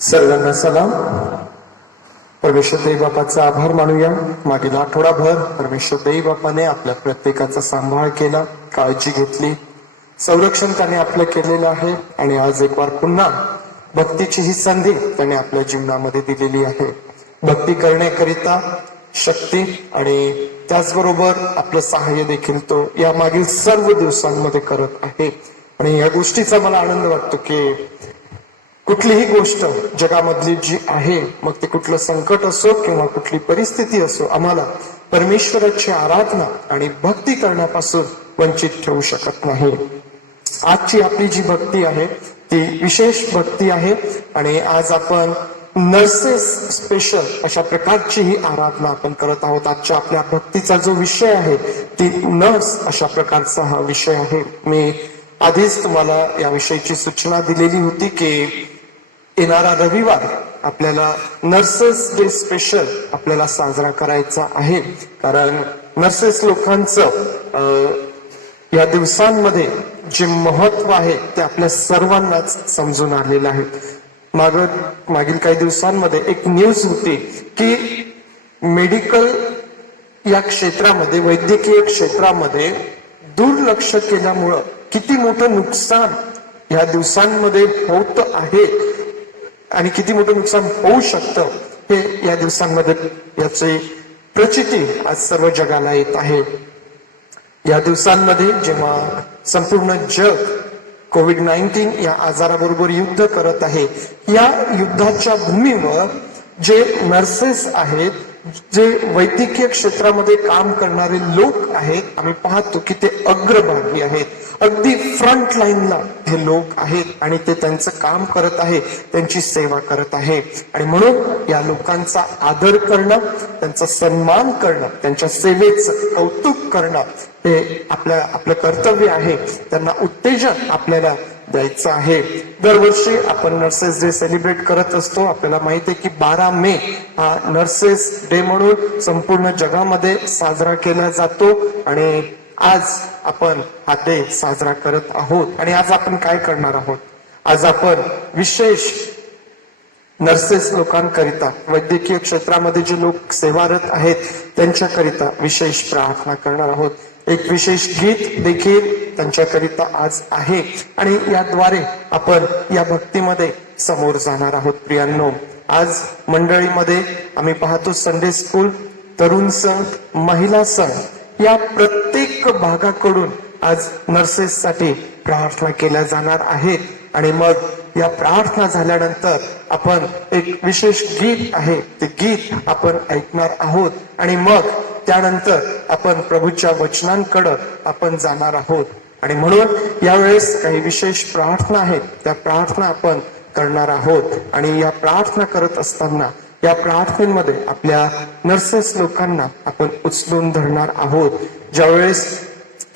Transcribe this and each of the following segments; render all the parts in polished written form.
सर्वांना सलाम. परमेश्वर देव बापाचा आभार मानूया. मागील आठवडाभर परमेश्वर देव बापाने आपल्या प्रत्येकाचा सांभाळ केला, काळजी घेतली, संरक्षण त्याने आपलं केलेलं आहे आणि आज एक वार पुन्हा भक्तीची ही संधी त्याने आपल्या जीवनामध्ये दिलेली आहे. भक्ती करण्याकरिता शक्ती आणि त्याचबरोबर आपलं सहाय्य देखील तो या मागील सर्व दिवसांमध्ये करत आहे. आणि या गोष्टीचा मला आनंद वाटतो की कुठलीही गोष्ट जगामधली जी आहे, मग ते कुठलं संकट असो किंवा कुठली परिस्थिती असो, आम्हाला परमेश्वराची आराधना आणि भक्ती करण्यापासून वंचित ठेवू शकत नाही. आजची आपली जी भक्ती आहे ती विशेष भक्ती आहे आणि आज आपण नर्सेस स्पेशल अशा प्रकारची ही आराधना आपण करत आहोत. आजच्या आपल्या भक्तीचा जो विषय आहे ती नर्स अशा प्रकारचा हा विषय आहे. मी आधीच तुम्हाला याविषयीची सूचना दिलेली होती की येणारा रविवार आपल्याला नर्सेस डे स्पेशल आपल्याला साजरा करायचा आहे. कारण नर्सेस लोकांचं या दिवसांमध्ये जे महत्व आहे ते आपल्या सर्वांनाच समजून आलेलं आहे. मागील काही दिवसांमध्ये एक न्यूज होती की मेडिकल या क्षेत्रामध्ये, वैद्यकीय क्षेत्रामध्ये दुर्लक्ष केल्यामुळं किती मोठं नुकसान या दिवसांमध्ये होत आहे आणि किती मोठं नुकसान होऊ शकतं हे या दिवसांमध्ये याची प्रचिती आज सर्व जगाला येत आहे. या दिवसांमध्ये जेव्हा संपूर्ण जग कोविड-19 या आजाराबरोबर युद्ध करत आहे, या युद्धाच्या भूमीवर जे नर्सेस आहेत, जे वैद्यकीय क्षेत्रामध्ये काम करणारे लोक आहेत, आम्ही पाहतो की ते अग्रभागी आहेत. अगदी फ्रंट लाईनला हे लोक आहेत आणि ते त्यांचं काम करत आहे, त्यांची सेवा करत आहे. आणि म्हणून या लोकांचा आदर करणं, त्यांचा सन्मान करणं, त्यांच्या सेवेचं कौतुक करणं हे आपलं कर्तव्य आहे. त्यांना उत्तेजन आपल्याला द्यायचं आहे. दरवर्षी आपण नर्सेस डे सेलिब्रेट करत असतो. आपल्याला माहिती आहे की 12 मे हा नर्सेस डे म्हणून संपूर्ण जगामध्ये साजरा केला जातो आणि आज आपण हा डे साजरा करत आहोत. आणि आज आपण काय करणार आहोत? आज आपण विशेष नर्सेस लोकांकरिता, वैद्यकीय क्षेत्रामध्ये जे लोक सेवारत आहेत त्यांच्याकरिता विशेष प्रार्थना करणार आहोत. एक विशेष गीत देखील त्यांच्याकरिता आज आहे आणि याद्वारे आपण या भक्तीमध्ये समोर जाणार आहोत. प्रियांनो, आज मंडळीमध्ये आम्ही पाहतो संडे स्कूल, तरुण संघ, महिला संघ या प्रत्येक भागाकडून आज नर्सेससाठी प्रार्थना केल्या जाणार आहेत. आणि मग या प्रार्थना झाल्यानंतर आपण एक विशेष गीत आहे, ते गीत आपण ऐकणार आहोत आणि मग त्यानंतर आपण प्रभूच्या वचनांकडे आपण जाणार आहोत. आणि म्हणून यावेळेस काही विशेष प्रार्थना आहेत, त्या प्रार्थना आपण करणार आहोत. आणि या प्रार्थना करत असताना या प्रार्थनेमध्ये आपल्या नर्सेस लोकांना आपण उचलून धरणार आहोत. ज्यावेळेस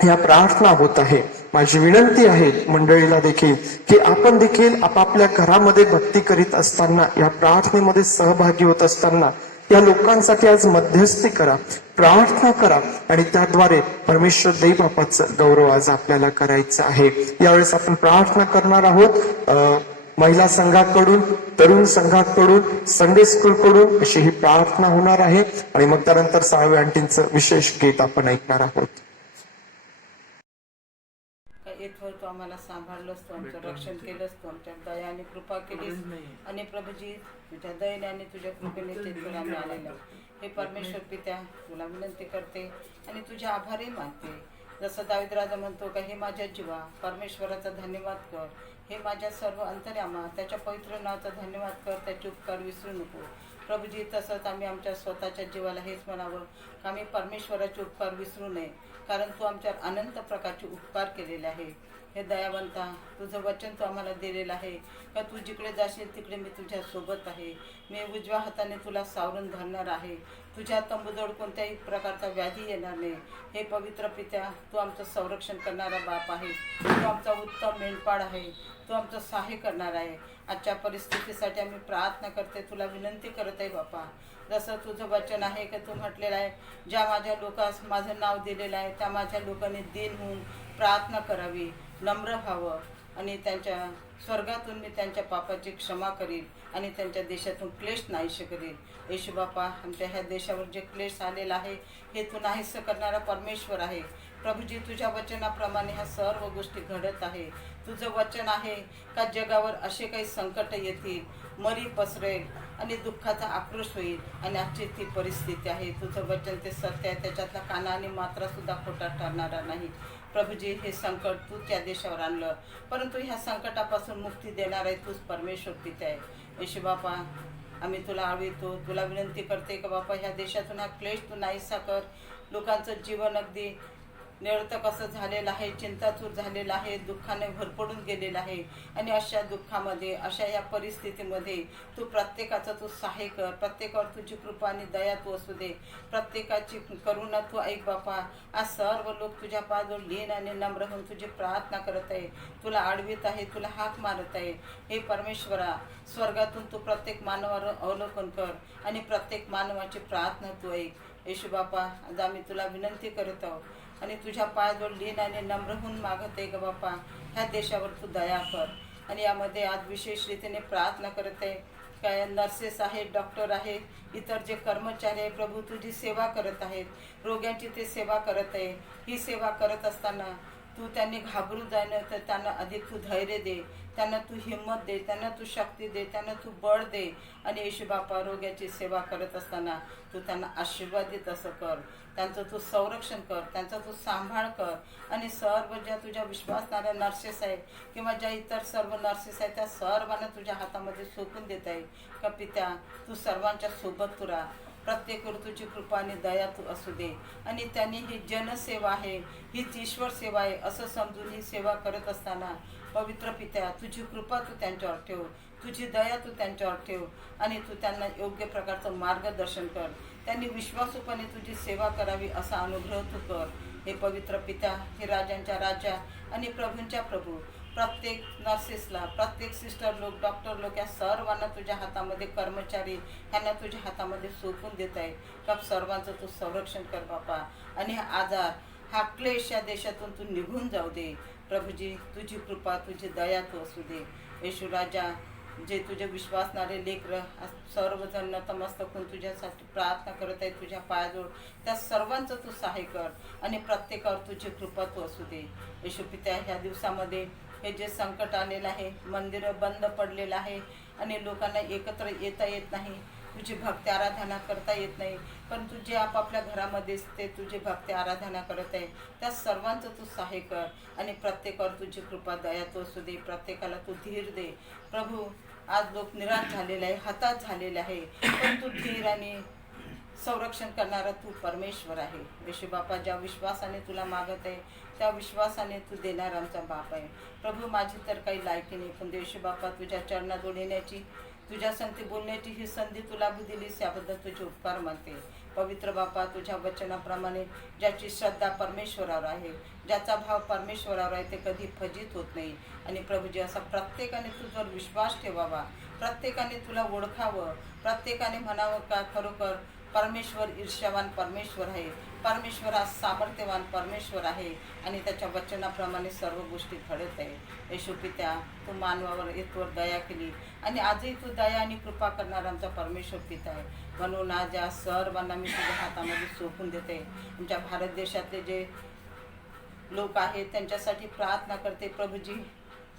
या प्रार्थना होत आहे, माझी विनंती आहे मंडळीला देखील की आपण देखील आपापल्या घरामध्ये भक्ती करीत असताना, या प्रार्थनेमध्ये सहभागी होत असताना या लोकांसाठी आज मध्यस्थी करा, प्रार्थना करा आणि त्याद्वारे परमेश्वर देव बापाचं गौरव आज आपल्याला करायचं आहे. यावेळेस आपण प्रार्थना करणार आहोत महिला संघाकडून, तरुण संघाकडून, संडे स्कूल कडून अशी ही प्रार्थना होणार आहे. आणि मग त्यानंतर साळवे आंटींचं विशेष गीत आपण ऐकणार आहोत. इथवर तू आम्हाला सांभाळलंस, तू आमचं रक्षण केलंस, तू आमच्या दया आणि कृपा केलीस. आणि प्रभूजी, तुझ्या दयेने आणि तुझ्या कृपेने तिथून आम्ही आलेलो. हे परमेश्वर पित्या, तुला विनंती करते आणि तुझे आभारही मानते. जसं दावीद राजा म्हणतो का, हे माझ्या जीवा परमेश्वराचा धन्यवाद कर, हे माझ्या सर्व अंतर्यामा त्याच्या पवित्र नावाचा धन्यवाद कर, त्याचे उपकार विसरू नको. प्रभूजी, तसंच आम्ही आमच्या स्वतःच्या जीवाला हेच म्हणावं का आम्ही परमेश्वराचे उपकार विसरू नये, कारण तू आमच्यावर अनंत प्रकारचे उपकार केलेले आहे. हे दयावंता, तुझं वचन तू आम्हाला दिलेलं आहे का तू जिकडे जाशील तिकडे मी तुझ्या सोबत आहे, मी उजव्या हाताने तुला सावरून धरणार आहे, तुझ्या तंबूजवळ कोणत्याही प्रकारचा व्याधी येणार नाही. हे पवित्र पित्या, तू आमचं संरक्षण करणारा बाप आहे, तू आमचा उत्तम मेंढपाळ आहे, तू आमचं सहाय्य करणार आहे. आजच्या परिस्थितीसाठी आम्ही प्रार्थना करते, तुला विनंती करत आहे बापा. जसं तुझं वचन आहे की तू म्हटलेलं आहे, ज्या माझ्या लोकांस माझं नाव दिलेलं आहे त्या माझ्या लोकांनी दिन होऊन प्रार्थना करावी, नम्र व्हावं आणि त्यांच्या स्वर्गातून मी त्यांच्या पापाची क्षमा करील आणि त्यांच्या देशातून क्लेश नाहीसे करील. येशू बापा, आमच्या ह्या देशावर जे क्लेश आलेला आहे हे तू नाहीसं करणारा परमेश्वर आहे. प्रभूजी, तुझ्या वचनाप्रमाणे ह्या सर्व गोष्टी घडत आहे. तुझं वचन आहे का जगावर असे काही संकट येतील, मरी पसरेल आणि दुःखाचा आक्रोश होईल, आणि आजची ती परिस्थिती आहे. तुझं वचन ते सत्य आहे, त्याच्यातला काना आणि मात्रासुद्धा खोटा ठरणारा नाही. प्रभूजी, हे संकट तूच या देशावर आणलं, परंतु ह्या संकटापासून मुक्ती देणार आहे तूच परमेश्वर पिता आहे. येशू बापा, आम्ही तुला आळवितो, तुला विनंती करते की बापा ह्या देशातून हा क्लेश तू नाहीसा कर. लोकांचं जीवन अगदी निरर्थक असं झालेलं आहे, चिंतातूर झालेलं आहे, दुःखाने भरपडून गेलेलं आहे. आणि अशा दुःखामध्ये, अशा या परिस्थितीमध्ये तू प्रत्येकाचं तू सहाय्य कर. प्रत्येकावर तुझी कृपा आणि दया तू असू दे. प्रत्येकाची करुणा तू ऐक बापा. आज सर्व लोक तुझ्या पायाजवळ लीन आणि नम्र होऊन तुझी प्रार्थना करत आहे, तुला आडवीत आहे, तुला हाक मारत आहे. हे परमेश्वरा, स्वर्गातून तू प्रत्येक मानवावर अवलोकन कर आणि प्रत्येक मानवाची प्रार्थना तू ऐक. येशू बापा, आज आम्ही तुला विनंती करत आहोत आणि तुझ्या पायाजवळ लीन आणि नम्र होऊन मागत आहे ग बापा, ह्या देशावर तू दया कर. आणि यामध्ये आज विशेष रीतीने प्रार्थना करत आहे, काय नर्सेस आहेत, डॉक्टर आहेत, इतर जे कर्मचारी आहे प्रभू, तुझी सेवा करत आहेत, रोग्यांची ते सेवा करत आहे. ही सेवा करत असताना तू त्यांनी घाबरून जाणं तर त्यांना अधिक तू धैर्य दे, त्यांना तू हिंमत दे, त्यांना तू शक्ती दे, त्यांना तू बळ दे. आणि येशू बापा, रोग्याची सेवा करत असताना तू त्यांना आशीर्वादित असं कर, त्यांचं तू संरक्षण कर, त्यांचा तू सांभाळ कर. आणि सर्व ज्या तुझ्या विश्वासणाऱ्या नर्सेस आहेत किंवा ज्या इतर सर्व नर्सेस आहेत त्या सर्वांना तुझ्या हातामध्ये सोपून देत आहे का पित्या, तू सर्वांच्या सोबत तू राहा. प्रत्येकावर तुझी कृपा आणि दया तू असू दे. आणि त्यांनी ही जनसेवा आहे, हीच ईश्वर सेवा आहे असं समजून ही सेवा करत असताना पवित्र पित्या, तुझी कृपा तू त्यांच्यावर ठेव, तुझी दया तू त्यांच्यावर ठेव आणि तू त्यांना योग्य प्रकारचं मार्गदर्शन कर. त्यांनी विश्वासूपणे तुझी सेवा करावी असा अनुग्रह तू कर. हे पवित्र पिता, हे राजांच्या राजा आणि प्रभूंच्या प्रभू, प्रत्येक नर्सेसला, प्रत्येक सिस्टर लोक, डॉक्टर लोक, या सर्वांना तुझ्या हातामध्ये, कर्मचारी ह्यांना तुझ्या हातामध्ये सोपून देत आहे. का सर्वांचं तू संरक्षण कर बापा. आणि हा आजार, हा क्लेश या देशातून तू निघून जाऊ दे. प्रभूजी, तुझी कृपा, तुझी दया तू असू दे. येशू राजा, जे तुझे विश्वासणारे लेकरं सर्वजण नतमस्तक होऊन तुझ्यासाठी प्रार्थना करत आहे तुझ्या पायाजवळ, त्या सर्वांचं तू सहाय्य कर आणि प्रत्येकावर तुझी कृपा तू असू दे. येशू पित्या, ह्या दिवसामध्ये हे जे संकट आलेलं आहे, मंदिरं बंद पडलेलं आहे आणि लोकांना एकत्र येता येत नाही, तुझी भक्ती आराधना करता येत नाही, परंतु जे आपापल्या घरामध्ये ते तुझी भक्ती आराधना करत आहे त्या सर्वांचं तू सहाय्य कर आणि प्रत्येकावर तुझी कृपा दया तू असू दे. प्रत्येकाला तू धीर दे. प्रभू, आज लोक निराश झालेले आहे, हताश झालेले आहे, पण तू धीर आणि संरक्षण करणारा तू परमेश्वर आहे. येशू बापा, ज्या विश्वासाने तुला मागत आहे त्या विश्वासाने तू देणार आमचा बाप आहे. प्रभू, माझी तर काही लायकी नाही, पण येशू बापा, तुझ्या चरणाजवळ येण्याची, तुझ्या संगती बोलण्याची ही संधी तू लागू दिलीस, याबद्दल तुझे उपकार मानते. पवित्र बापा, तुझ्या वचनाप्रमाणे ज्याची श्रद्धा परमेश्वरावर आहे, ज्याचा भाव परमेश्वरावर आहे, ते कधी फजित होत नाही. आणि प्रभूजी, असा प्रत्येकाने तुझ्यावर विश्वास ठेवावा, प्रत्येकाने तुला ओळखावं, प्रत्येकाने म्हणावं का खरोखर परमेश्वर ईर्ष्यावान परमेश्वर आहे, परमेश्वर हा सामर्थ्यवान परमेश्वर आहे आणि त्याच्या वचनाप्रमाणे सर्व गोष्टी घडत आहे. येशू पित्या, तू मानवावर येतवर दया केली आणि आजही तू दया आणि कृपा करणारा आमचा परमेश्वर पिता आहे. म्हणून आज या सर्वांना मी तुझ्या हातामध्ये सोपून देते. आमच्या भारत देशातले जे लोक आहेत त्यांच्यासाठी प्रार्थना करते. प्रभूजी,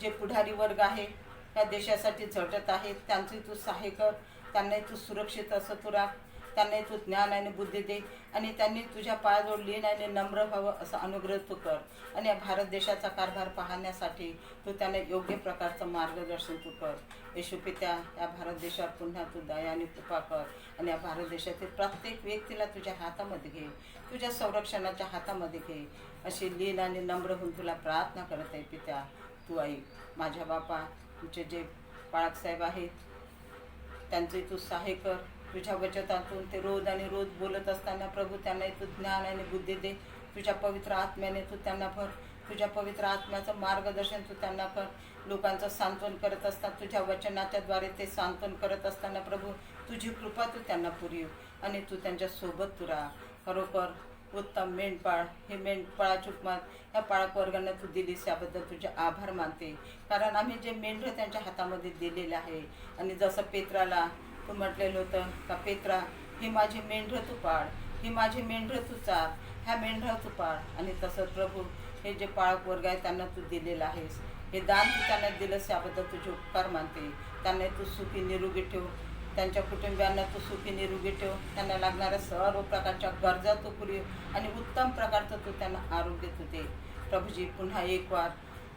जे पुढारी वर्ग आहे त्या देशासाठी झटत आहेत, त्यांचे तू सहाय्य कर, त्यांनाही तू सुरक्षित असं तू राख, त्यांनाही तू ज्ञान आणि बुद्धी दे आणि त्यांनी तुझ्या पायाजवळ लीन आणि नम्र व्हावं असं अनुग्रह तू कर. आणि या भारत देशाचा कारभार पाहण्यासाठी तू त्यांना योग्य प्रकारचं मार्गदर्शन तू कर. येशू पित्या, या भारत देशावर पुन्हा तू दया आणि कृपा कर आणि या भारत देशातील प्रत्येक व्यक्तीला तुझ्या हातामध्ये घे, तुझ्या संरक्षणाच्या हातामध्ये घे. अशी लीन आणि नम्र होऊन तुला प्रार्थना करत आहे पित्या, तू ऐक. माझ्या बापा, तुझे जे बाळकसाहेब आहेत त्यांचे तू सहाय्य कर. तुझ्या वचनातून ते रोज आणि रोज बोलत असताना प्रभू, त्यांनाही तू ज्ञान आणि बुद्धी दे. तुझ्या पवित्र आत्म्याने तू त्यांना भर, तुझ्या पवित्र आत्म्याचं मार्गदर्शन तू त्यांना कर. लोकांचं सांत्वन करत असताना, तुझ्या वचनाच्या द्वारे ते सांत्वन करत असताना प्रभू, तुझी कृपा तू त्यांना पुरव आणि तू त्यांच्या सोबत तू राहा. खरोखर उत्तम मेंढपाळ, हे मेंढपाळाची उपमा ह्या पाळक वर्गांना तू दिलीस याबद्दल तुझे आभार मानते. कारण आम्ही जे मेंढरं त्यांच्या हातामध्ये दिलेले आहे, आणि जसं पेत्राला तू म्हटलेलं होतं का पेत्रा, ही माझी मेंढरं तू पाळ, ही माझी मेंढरं तू चार, ह्या मेंढरं तू पाळ. आणि तसं प्रभू हे जे पाळक वर्ग आहे त्यांना तू दिलेलं आहेस, हे दान तू त्यांना दिलंस याबद्दल तुझे उपकार मानते. त्यांना तू सुखी निरोगी ठेव, त्यांच्या कुटुंबियांना तू सुखी निरोगी ठेव, त्यांना लागणाऱ्या सर्व प्रकारच्या गरजा तू पुरी आणि उत्तम प्रकारचं तू त्यांना आरोग्य तू दे. प्रभूजी, पुन्हा एक वार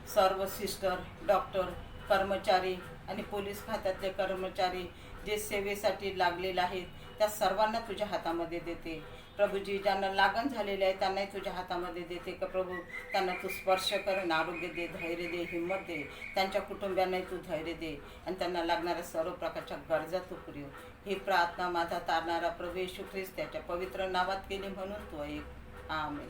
सर्व सिस्टर, डॉक्टर, कर्मचारी आणि पोलीस खात्यातले कर्मचारी जे सेवेसाठी लागलेले आहेत त्या सर्वांना तुझ्या हातामध्ये देते. प्रभूजी, ज्यांना लागण झालेले आहे त्यांनाही तुझ्या हातामध्ये देते का प्रभू, त्यांना तू स्पर्श कर, आरोग्य दे, धैर्य दे, हिंमत दे, त्यांच्या कुटुंबियांनाही तू धैर्य दे आणि त्यांना लागणाऱ्या सर्व प्रकारच्या गरजा तू पुरव. ही प्रार्थना माझा तारणारा प्रभू येशू ख्रिस्त त्याच्या पवित्र नावात केली म्हणून तू ऐक. आमेन.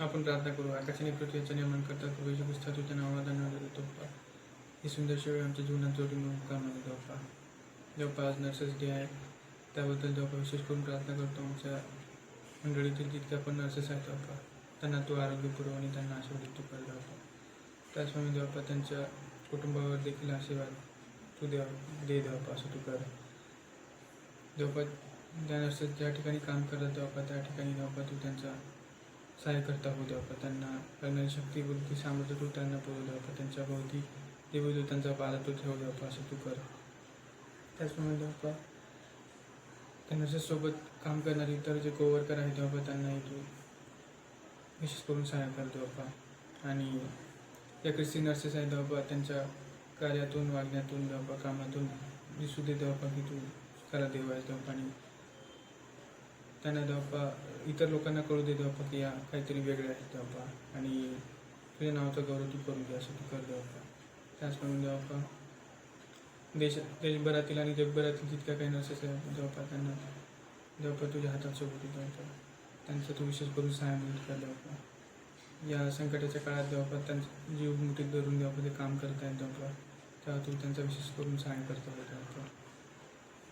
आपण प्रार्थना करू. आकाशाने पृथ्वीचं निर्माण करता प्रभू येशू ख्रिस्त तुझ्या नावाला धन्यवाद देतो. ही सुंदर सेवा आमच्या जीवनात जोडून कामाला देतो. जेव्हा आज नर्सेस डे आहे त्याबद्दल जेव्हा विशेष करून प्रार्थना करतो. आमच्या मंडळीतील जितक्या पण नर्सेस आहेत तेव्हा त्यांना तू आरोग्य पुरव आणि त्यांना आशीर्वाद तू कर देतो. त्याचप्रमाणे जेव्हा त्यांच्या कुटुंबावर देखील आशीर्वाद तू दे देवा असं तू कर. जेव्हा ज्या नर्सेस ज्या ठिकाणी काम करतात तेव्हा त्या ठिकाणी जेव्हा तू त्यांचा सहाय्य करता हो देवा, त्यांना करण्याची शक्ती बुद्धी सामर्थ्य तू त्यांना पुरव देवा, त्यांच्या भोवती देव तू त्यांचा पाला तू ठेव देवा असं तू कर. त्याचप्रमाणे जेव्हा त्या नर्सेससोबत काम करणारे इतर जे कोवर्कर आहेत तेव्हा त्यांनाही तू विशेष करून सहाय्य कर देवा. आणि या ख्रिस्ती नर्सेस आहेत तेव्हा त्यांच्या कार्यातून, वागण्यातून, तेव्हा कामातून दिसू दे तेव्हा की तू खरा देव आहे तेव्हा, आणि त्यांना तेव्हा इतर लोकांना कळू दे तेव्हा की या काहीतरी वेगळे आहेत तेव्हा, आणि तुझ्या नावाचा गौरव तू करू दे असं तू कर देवा. त्याचप्रमाणे जेव्हा देशभरातील आणि जगभरातील जितक्या काही नर्सेस आहेत जेव्हा त्यांना जेव्हा तुझ्या हातात सोबत तेव्हा त्यांचं तू विशेष करून सहाय्य मदत कर देवा. या संकटाच्या काळात जेव्हा त्यांचं जीव मुठीत धरून जेव्हा ते काम करत आहेत तेव्हा तू त्यांचा विशेष करून सहाय्य करतो तेव्हा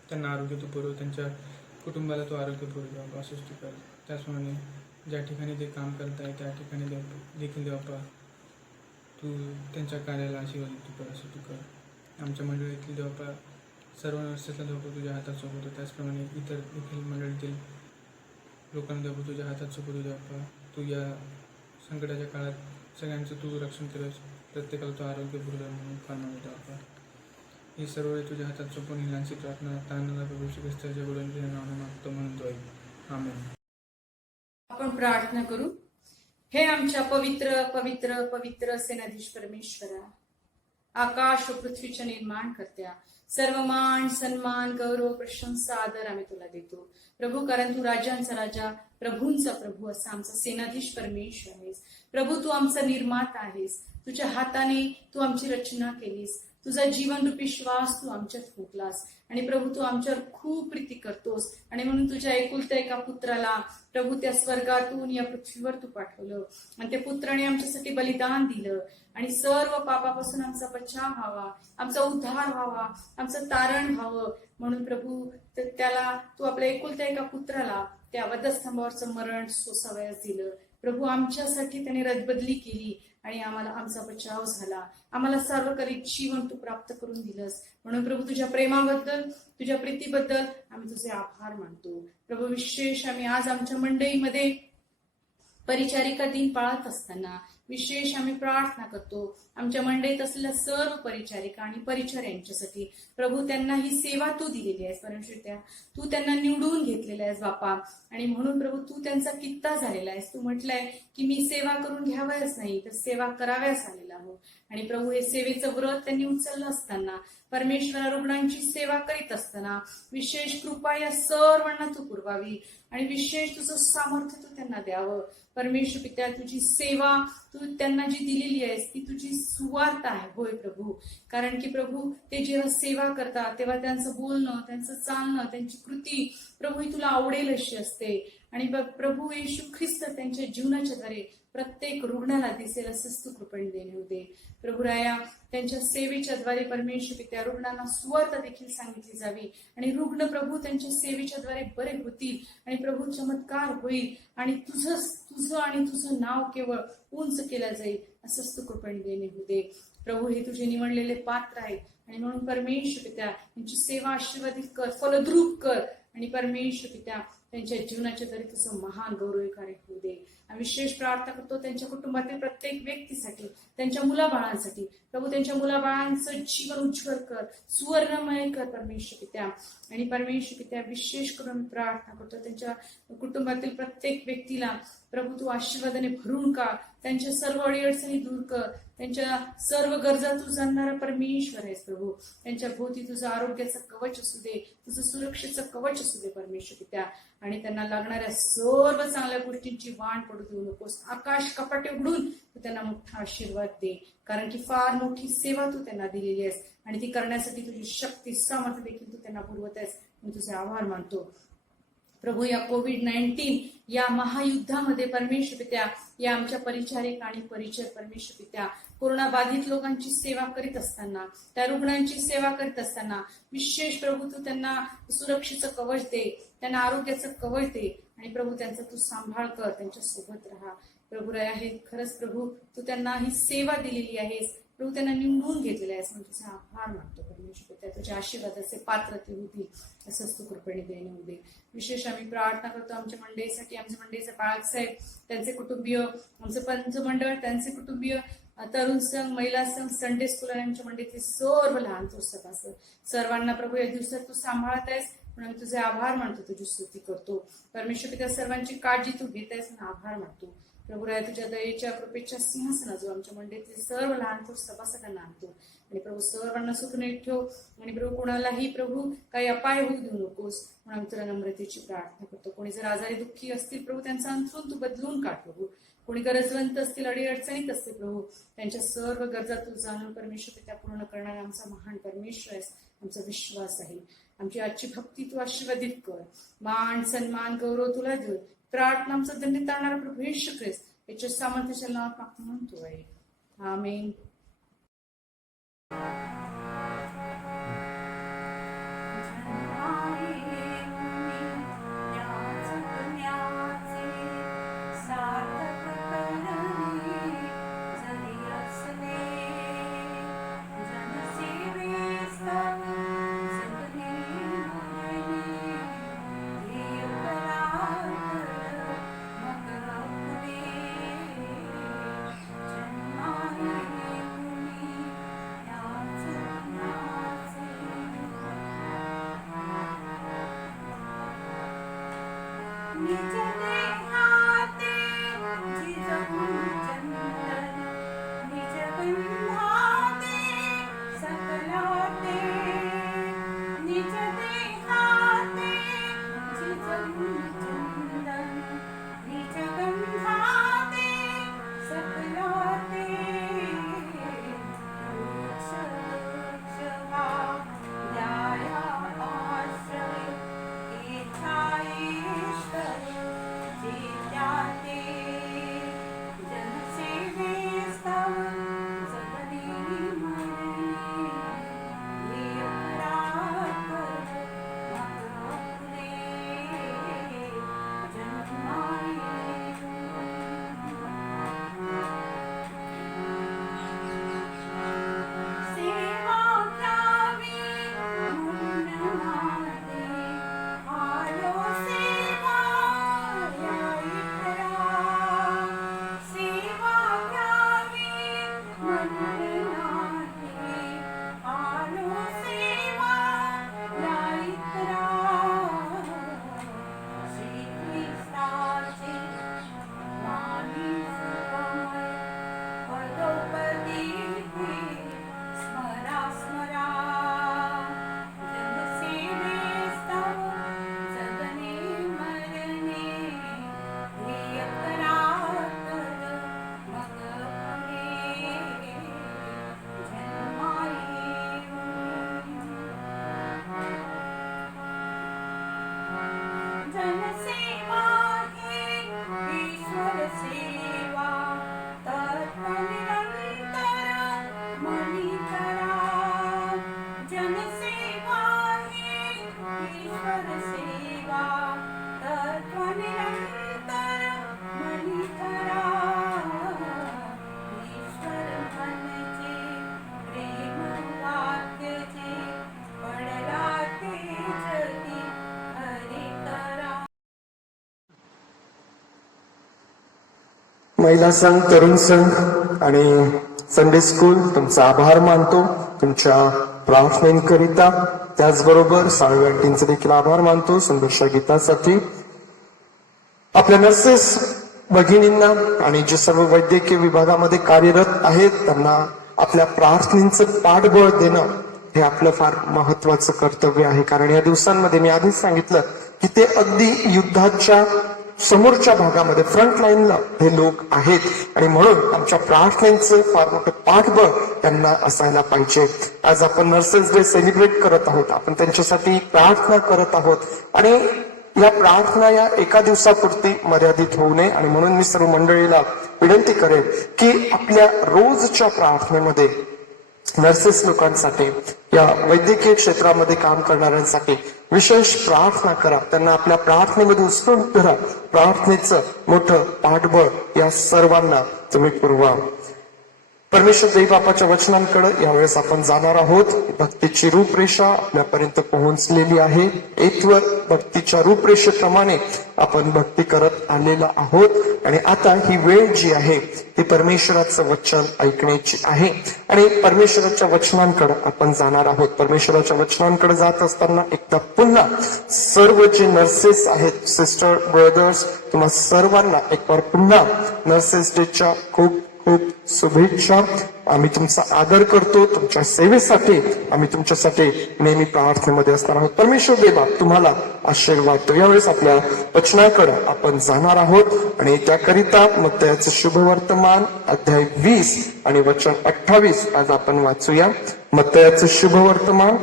त्यांना आरोग्य तू पुरव, त्यांच्या कुटुंबाला तू आरोग्य पुरव देवा असंच तू कर. त्याचप्रमाणे ज्या ठिकाणी ते काम करत आहे त्या ठिकाणी देखील जेव्हा तू त्यांच्या कार्याला आशीर्वाद तू कर असं तू कर. आमच्या मंडळीतील जेव्हा सर्व नर्सेसला जेव्हा तुझ्या हातात सोबत, त्याचप्रमाणे इतर देखील मंडळीतील लोकांना जेव्हा तुझ्या हातात सोबत जेव्हा तू या संकटाच्या काळात सगळ्यांचं तू रक्षण केलंस, प्रत्येकाला तो आरोग्य पुरवलं म्हणून कामाला जेव्हा ही सर्व तुझ्या हातात सोपून ही लहानशी प्रार्थना तारणारा प्रभू येशू ख्रिस्ताच्या गुणांच्या नावाने मागतो म्हणतो आहे. आमेन. आपण प्रार्थना करू. हे आमच्या पवित्र पवित्र पवित्र सेनाधीश परमेश्वरा, आकाश व पृथ्वीच्या निर्माण करत्या, सर्व मान सन्मान गौरव प्रशंसा आदर आम्ही तुला देतो प्रभू, कारण तू राजांचा राजा प्रभूंचा प्रभू असा आमचा सेनाधीश परमेश्वर आहेस. प्रभू, तू आमचा निर्माता आहेस. तुझ्या हाताने तू आमची रचना केलीस. तुझा जीवनरूपी श्वास तू आमच्यात फुकलास आणि प्रभू तू आमच्यावर खूप प्रीती करतोस, आणि म्हणून तुझ्या एकुलत्या एका पुत्राला प्रभू त्या स्वर्गातून या पृथ्वीवर तू पाठवलं, आणि त्या पुत्राने आमच्यासाठी बलिदान दिलं, आणि सर्व पापापासून आमचा बचाव व्हावा, आमचा उद्धार व्हावा, आमचं तारण व्हावं म्हणून प्रभू त्याला तू आपल्या एकुलत्या एका पुत्राला त्या वधस्तंभावरचं मरण सोसावयास दिलं. प्रभू, आमच्यासाठी त्याने रदबदली केली आणि आम्हाला आमचा बचाव झाला. आम्हाला सार्वकालिक जीवन तू प्राप्त करून दिलंस. म्हणून प्रभू तुझ्या प्रेमाबद्दल, तुझ्या प्रीतीबद्दल आम्ही तुझे आभार मानतो. प्रभू, विशेष आम्ही आज आमच्या मंडळीमध्ये परिचारिका दिन पाळत असताना विशेष आम्ही प्रार्थना करतो आमच्या मंडळीत असलेल्या सर्व परिचारिका आणि परिचार्यांच्यासाठी. प्रभू, त्यांना ही सेवा तू दिलेली आहेस परमेश्वर, तू त्यांना निवडून घेतलेला आहेस बापा, आणि म्हणून प्रभू तू त्यांचा कित्ता झालेला आहेस. तू म्हटलंय की मी सेवा करून घ्यावयाच नाही तर सेवा कराव्यास आलेला हो. आणि प्रभू, हे सेवेचं व्रत त्यांनी उचललं असताना, परमेश्वरा रुग्णांची सेवा करीत असताना विशेष कृपा या सर्वांना तू पुरवावी आणि विशेष तुझं सामर्थ्य तू त्यांना द्यावं. परमेश्वर पित्या, तुझी सेवा तू त्यांना जी दिलेली आहेस ती तुझी सुवार्थ आहे होय प्रभू. कारण की प्रभू ते जेव्हा सेवा करतात तेव्हा त्यांचं बोलणं, त्यांचं चालणं, त्यांची कृती प्रभू ही तुला आवडेल अशी असते. आणि प्रभू येशू ख्रिस्त त्यांच्या जीवनाच्या द्वारे प्रत्येक रुग्णाला दिसेल असंच तू कृपण देणे होते. प्रभू राया, त्यांच्या सेवेच्या द्वारे परमेश्वर पित्या रुग्णांना सुवार्ता देखील सांगितली जावी आणि रुग्ण प्रभू त्यांच्या सेवेच्या द्वारे बरे होतील आणि प्रभू चमत्कार होईल आणि तुझं आणि तुझं नाव केवळ उंच केलं जाईल असंच तू कृपेने देणे होऊ दे. प्रभू हे तुझे निवडलेले पात्र आहेत आणि म्हणून परमेश्वर पित्या त्यांची सेवा आशीर्वादित कर, फलद्रूप कर आणि परमेश्वर पित्या त्यांच्या जीवनाच्या तरी तुझं महान गौरवकारी होऊ दे. विशेष प्रार्थना करतो त्यांच्या कुटुंबातील प्रत्येक व्यक्तीसाठी, त्यांच्या मुलाबाळांसाठी. प्रभू त्यांच्या मुलाबाळांचं जीवन उज्ज्वल कर, सुवर्णमय कर परमेश्वर पित्या. आणि परमेश्वर पित्या विशेष करून प्रार्थना करतो त्यांच्या कुटुंबातील प्रत्येक व्यक्तीला प्रभू तू आशीर्वादाने भरून काढ, त्यांच्या सर्व अडीअडचणी दूर कर, त्यांच्या सर्व गरजा तू जाणणारा परमेश्वर आहेस प्रभू. त्यांच्या भोवती तुझं आरोग्याचं कवच असू दे, तुझं सुरक्षेचं कवच असू दे परमेश्वर पित्या. आणि त्यांना लागणाऱ्या सर्व चांगल्या गोष्टींची वाण पडू देऊ नकोस. आकाश कपाटे उघडून तू त्यांना मोठा आशीर्वाद दे, कारण की फार मोठी सेवा तू त्यांना दिलेली आहेस आणि ती करण्यासाठी तुझी शक्ती सामर्थ्य देखील तू त्यांना पुरवत आहेस. मी तुझे आभार मानतो प्रभू. या कोविड-19 या महायुद्धामध्ये परमेश्वर पित्या या आमच्या परिचारिक आणि परिचर परमेश्वर पित्या कोरोना बाधित लोकांची सेवा करीत असताना, त्या रुग्णांची सेवा करीत असताना विशेष प्रभू तू त्यांना सुरक्षेचं कवच दे, त्यांना आरोग्याचं कवच दे आणि प्रभू त्यांचा तू सांभाळ कर, त्यांच्या सोबत राहा प्रभू. हे खरंच प्रभू तू त्यांना ही सेवा दिलेली आहेस प्रभू, त्यांना निवडून घेतलेले आहेस म्हणून तुझे आभार मानतो परमेश्वर. त्या तुझ्या आशीर्वादाचे पात्र ते होती असंच तू कृपेने देणे होऊ दे. विशेष आम्ही प्रार्थना करतो आमच्या मंडळीसाठी, आमच्या मंडळीचे बाळक साहेब, त्यांचे कुटुंबीय, आमचं पंचमंडळ, त्यांचे कुटुंबीय, तरुण संघ, महिला संघ, संडे स्कूल आणि आमच्या मंडळीतले सर्व लहान थोर सभासद सर्वांना प्रभू या दिवसात तू सांभाळत आहेस म्हणून आम्ही तुझे आभार मानतो, तुझी स्तुती करतो परमेश्वर पित्या. सर्वांची काळजी तू घेत आहेस म्हणून आभार मानतो प्रभू. राय तुझ्या दयेच्या कृपेच्या सिंहासनाजवळ आमच्या मंडळीतले सर्व लहान थोर सभासदांना आणतो आणि प्रभू सर्वांना सुखनेट ठेव आणि प्रभू कोणालाही प्रभू काही अपाय होऊ देऊ नकोस म्हणून आम्ही तुला नम्रतेची प्रार्थना करतो. कोणी जर आजारी दुःखी असतील प्रभू त्यांचा अंथरूण तू बदलून काढ प्रभू. कोणी गरजवंत असतील, अडीअडचणीत असतील प्रभू त्यांच्या सर्व गरजा तू जाणून परमेश्वर पित्या पूर्ण करणारा आमचा महान परमेश्वर आहेस, आमचा विश्वास आहे. आमची आजची भक्ती तू आशीर्वादित कर, मान सन्मान गौरव तुला देऊ. प्रार्थना आमचा दंडित आणणारा प्रभू येशू ख्रिस्त याच्या सामर्थ्याच्या नावात म्हणतो आहे, आमेन. महिला संघ, तरुण संघ आणि संडे स्कूल तुमचा आभार मानतो तुमच्या प्रार्थनेकरिता. त्याचबरोबर साळव्या टीमचे देखील आभार मानतो सुंदरशा गीतासाठी. आपल्या नर्सेस भगिनींना आणि जे सर्व वैद्यकीय विभागामध्ये कार्यरत आहेत त्यांना आपल्या प्रार्थनेचं पाठबळ देणं हे आपलं फार महत्वाचं कर्तव्य आहे. कारण या दिवसांमध्ये मी आधीच सांगितलं की ते अगदी युद्धाच्या समोरच्या भागामध्ये फ्रंट लाईनला हे लोक आहेत आणि म्हणून आमच्या प्रार्थनेचं फार मोठं पाठबळ त्यांना असायला पाहिजे. आज आपण नर्सेस डे सेलिब्रेट करत आहोत, आपण त्यांच्यासाठी प्रार्थना करत आहोत आणि या प्रार्थना या एका दिवसापुरती मर्यादित होऊ नये आणि म्हणून मी सर्व मंडळीला विनंती करेन की आपल्या रोजच्या प्रार्थनेमध्ये नर्सेस लोकांसाठी, या वैद्यकीय क्षेत्रामध्ये काम करणाऱ्यांसाठी विशेष प्रार्थना करा. त्यांना आपल्या प्रार्थनेमध्ये उचलून धरा. प्रार्थनेचं मोठं पाठबळ या सर्वांना तुम्ही पुरवा. परमेश्वर देव बापाच्या वचनांकडे यावेळेस आपण जाणार आहोत. भक्तीची रूपरेषा आपल्यापर्यंत पोहोचलेली आहे. एथवर भक्तीच्या रूपरेषेप्रमाणे आपण भक्ती करत आलेला आहोत आणि आता ही वेळ जी आहे ती परमेश्वराचं वचन ऐकण्याची आहे आणि परमेश्वराच्या वचनांकडे आपण जाणार आहोत. परमेश्वराच्या वचनांकडे जात असताना एकदा पुन्हा सर्व जे नर्सेस आहेत, सिस्टर, ब्रदर्स, तुम्हा सर्वांना एक बार पुन्हा नर्सेस डेच्या खूप खूप शुभेच्छा. आम्ही तुमचा आदर करतो. तुमच्या सेवेसाठी आम्ही तुमच्यासाठी नेहमी प्रार्थनेमध्ये असणार आहोत. परमेश्वर देवा तुम्हाला आशीर्वाद देतो. यावेळेस आपल्या वचनाकडे आपण जाणार आहोत आणि त्याकरिता मत्तयाचं शुभवर्तमान अध्याय 20 आणि वचन 28 आज आपण वाचूया. मत्तयाचं शुभवर्तमान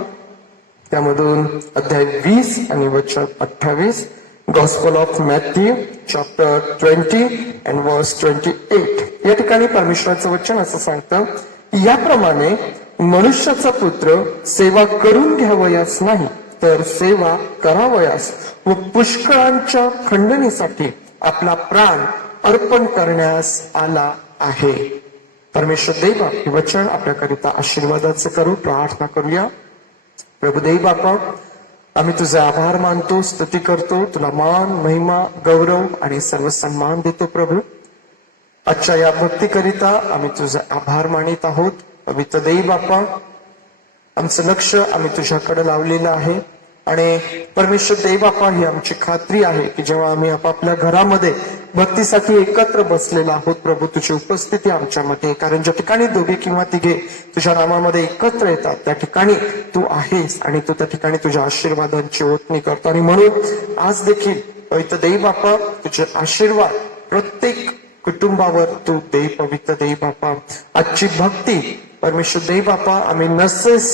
त्यामधून अध्याय 20 आणि वचन 28. Gospel of Matthew chapter 20 and verse 28. या ठिकाणी परमेश्वराचं वचन असं सांगतं, याप्रमाणे मनुष्याचा पुत्र सेवा करून घ्यावयास नाही तर सेवा करावयास व पुष्कळांच्या खंडणीसाठी आपला प्राण अर्पण करण्यास आला आहे. परमेश्वर देवा हे वचन आपल्याकरिता आशीर्वादाचं करू. प्रार्थना करूया. प्रभू देव बापा, आम्ही तुझे आभार मानतो, स्तुती करतो, तुला मान, महिमा, गौरव आणि सर्व सन्मान देतो. प्रभू आजच्या या भक्तीकरिता आम्ही तुझे आभार मानित आहोत. पवित्र देव बापा, आमचं लक्ष आम्ही तुझ्याकडे लावलेलं आहे आणि परमेश्वर देव बापा ही आमची खात्री आहे की जेव्हा आम्ही आपापल्या घरामध्ये भक्तीसाठी एकत्र बसलेलो आहोत प्रभू, तुझी उपस्थिती आमच्यामध्ये, कारण ज्या ठिकाणी दोघे किंवा तिघे तुझ्या नामामध्ये एकत्र येतात त्या ठिकाणी तू आहेस आणि तू त्या ठिकाणी तुझ्या आशीर्वादांची ओतणी करतो. आणि म्हणून आज देखील पवित्र देव बापा तुझे आशीर्वाद प्रत्येक कुटुंबावर तू दे. पवित्र देव बापा आजची भक्ती परमेश्वर देव बापा आम्ही नर्सेस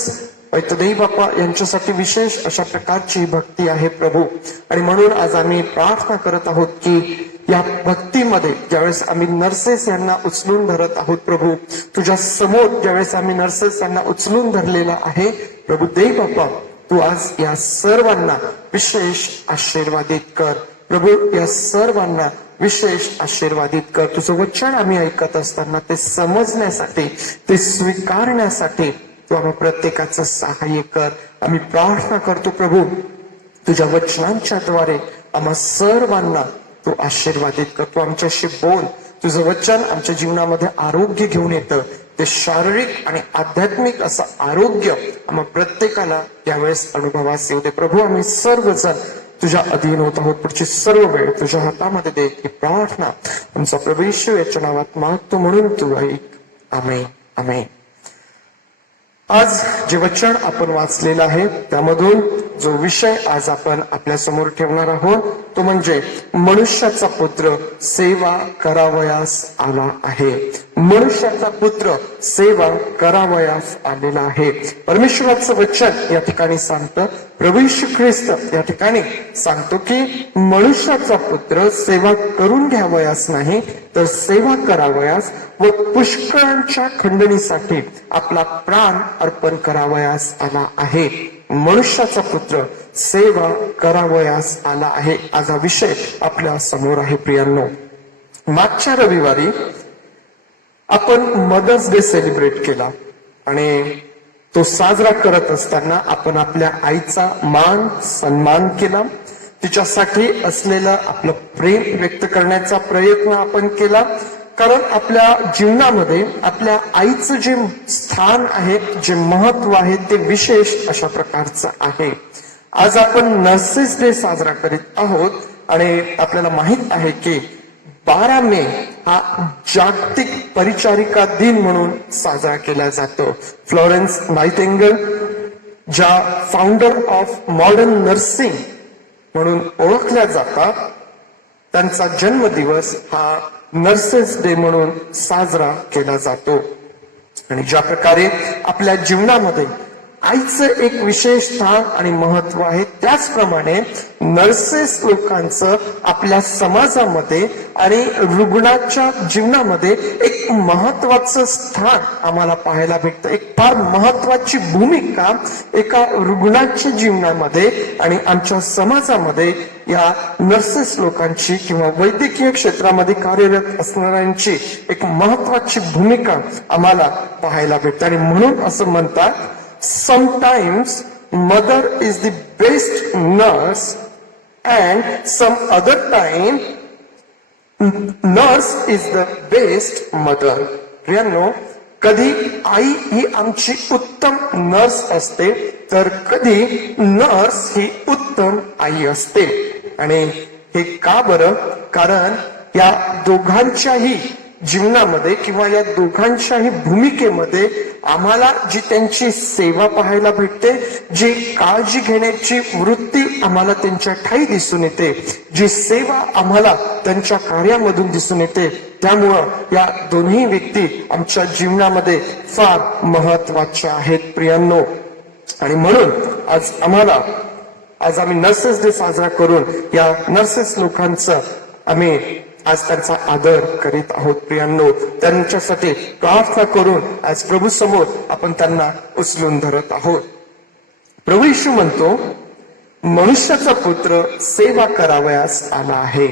पवित्र देव बापा यांच्यासाठी विशेष अशा प्रकारची भक्ती आहे प्रभू आणि म्हणून आज आम्ही प्रार्थना करत आहोत की या भक्तीमध्ये ज्यावेळेस आम्ही नर्सेस यांना उचलून धरत आहोत प्रभू, तुझ्या समोर ज्यावेळेस आम्ही नर्सेस यांना उचलून धरलेला आहे प्रभू देव बापा, तू आज या सर्वांना विशेष आशीर्वादित कर. प्रभू या सर्वांना विशेष आशीर्वादित कर. तुझं वचन आम्ही ऐकत असताना ते समजण्यासाठी, ते स्वीकारण्यासाठी तू आम्हा प्रत्येकाचं सहाय्य कर. आम्ही प्रार्थना करतो प्रभू, तुझ्या वचनांच्या द्वारे आम्हा सर्वांना तू आशीर्वादित कर. तू आमच्याशी बोल. तुझं वचन आमच्या जीवनामध्ये आरोग्य घेऊन येतं. ते शारीरिक आणि आध्यात्मिक असं आरोग्य आम्हा प्रत्येकाला यावेळेस अनुभवास येऊ दे. प्रभू आम्ही सर्वजण तुझ्या अधीन होत आहोत. पुढची सर्व वेळ तुझ्या हातामध्ये दे. ही प्रार्थना आमचा प्रभू येशू याच्या नावात मागतो म्हणून तू ऐक. आमेन. आमेन. आज जे वचन आपण वाचलेलं आहे त्यामधून जो विषय आज आपण आपल्या समोर ठेवणार आहोत तो म्हणजे मनुष्याचा पुत्र सेवा करावयास आला आहे. मनुष्याचा पुत्र सेवा करावयास आलेला आहे. परमेश्वराचं वचन या ठिकाणी सांगतं, प्रभू येशू ख्रिस्त या ठिकाणी सांगतो की मनुष्याचा पुत्र सेवा करून घ्यावयास नाही तर सेवा करावयास व पुष्कळांच्या खंडणीसाठी आपला प्राण अर्पण करावयास आला आहे. मनुष्याचा पुत्र सेवा करावयास आला आहे. आज हा विषय आपल्या समोर आहे. प्रियांनो, मागच्या रविवारी आपण मदर्स डे सेलिब्रेट केला आणि तो साजरा करत असताना आपण आपल्या आईचा मान सन्मान केला. तिच्यासाठी असलेलं आपलं प्रेम व्यक्त करण्याचा प्रयत्न आपण केला कारण आपल्या जीवनामध्ये आपल्या आईचं जे स्थान आहे, जे महत्व आहे, ते विशेष अशा प्रकारचं आहे. आज आपण नर्सेस डे साजरा करीत आहोत आणि आपल्याला माहित आहे की 12 मे हा जागतिक परिचारिका दिन म्हणून साजरा केला जातो. फ्लोरेन्स नाइटिंगेल, ज्या फाउंडर ऑफ मॉडर्न नर्सिंग म्हणून ओळखल्या जातात, त्यांचा जन्मदिवस हा नर्सेस डे म्हणून साजरा केला जातो. आणि ज्या प्रकारे आपल्या जीवनामध्ये आईचं एक विशेष स्थान आणि महत्व आहे, त्याचप्रमाणे नर्सेस लोकांचं आपल्या समाजामध्ये आणि रुग्णाच्या जीवनामध्ये एक महत्वाचं स्थान आम्हाला पाहायला भेटतं. एक फार महत्वाची भूमिका एका रुग्णाच्या जीवनामध्ये आणि आमच्या समाजामध्ये या नर्सेस लोकांची किंवा वैद्यकीय क्षेत्रामध्ये कार्यरत असणाऱ्यांची एक महत्वाची भूमिका आम्हाला पाहायला भेटते. आणि म्हणून असं म्हणतात, sometimes mother is the best nurse and some other time nurse is the best mother. प्रियांनो, कधी आई ही आमची उत्तम नर्स असते तर कधी नर्स ही उत्तम आई असते. आणि हे का बरं? कारण या दोघांच्याही जीवनामध्ये किंवा या दोघांच्याही भूमिकेमध्ये आम्हाला जी त्यांची सेवा पाहायला भेटते, जी काळजी घेण्याची वृत्ती आम्हाला त्यांच्या ठायी दिसून येते, जी सेवा आम्हाला त्यांच्या कार्यामधून दिसून येते, त्यामुळं या दोन्ही व्यक्ती आमच्या जीवनामध्ये फार महत्वाच्या आहेत प्रियांनो. आणि म्हणून आज आम्ही नर्सेस डे साजरा करून या नर्सेस लोकांचं आम्ही आज त्यांचा आदर करीत आहोत प्रियांनो. त्यांच्यासाठी प्रार्थना करून आज प्रभू समोर आपण त्यांना उचलून धरत आहोत. प्रभू येशू म्हणतो, मनुष्याचा पुत्र सेवा करावयास आला आहे.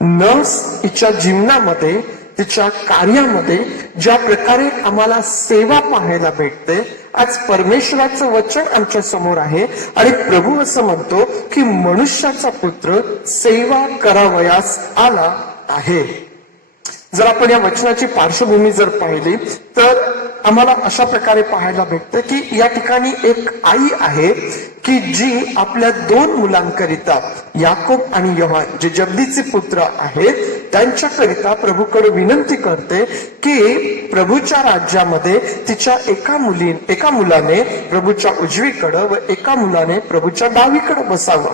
नर्स तिच्या जीवनामध्ये, तिच्या कार्यामध्ये ज्या प्रकारे आम्हाला सेवा पाहायला भेटते, आज परमेश्वराचं वचन आमच्या समोर आहे आणि प्रभू असं म्हणतो की मनुष्याचा पुत्र सेवा करावयास आला आहे. जर आपण या वचनाची पार्श्वभूमी जर पाहिली तर आम्हाला अशा प्रकारे पाहायला भेटतं की या ठिकाणी एक आई आहे की जी आपल्या 2 मुलांकरिता, याकोब आणि योहान, जे जब्दीचे पुत्र आहेत, त्यांच्याकरिता प्रभूकडे विनंती करते की प्रभूच्या राज्यामध्ये तिच्या एका मुलाने प्रभूच्या उजवीकडे व एका मुलाने प्रभूच्या डावीकडे बसावं.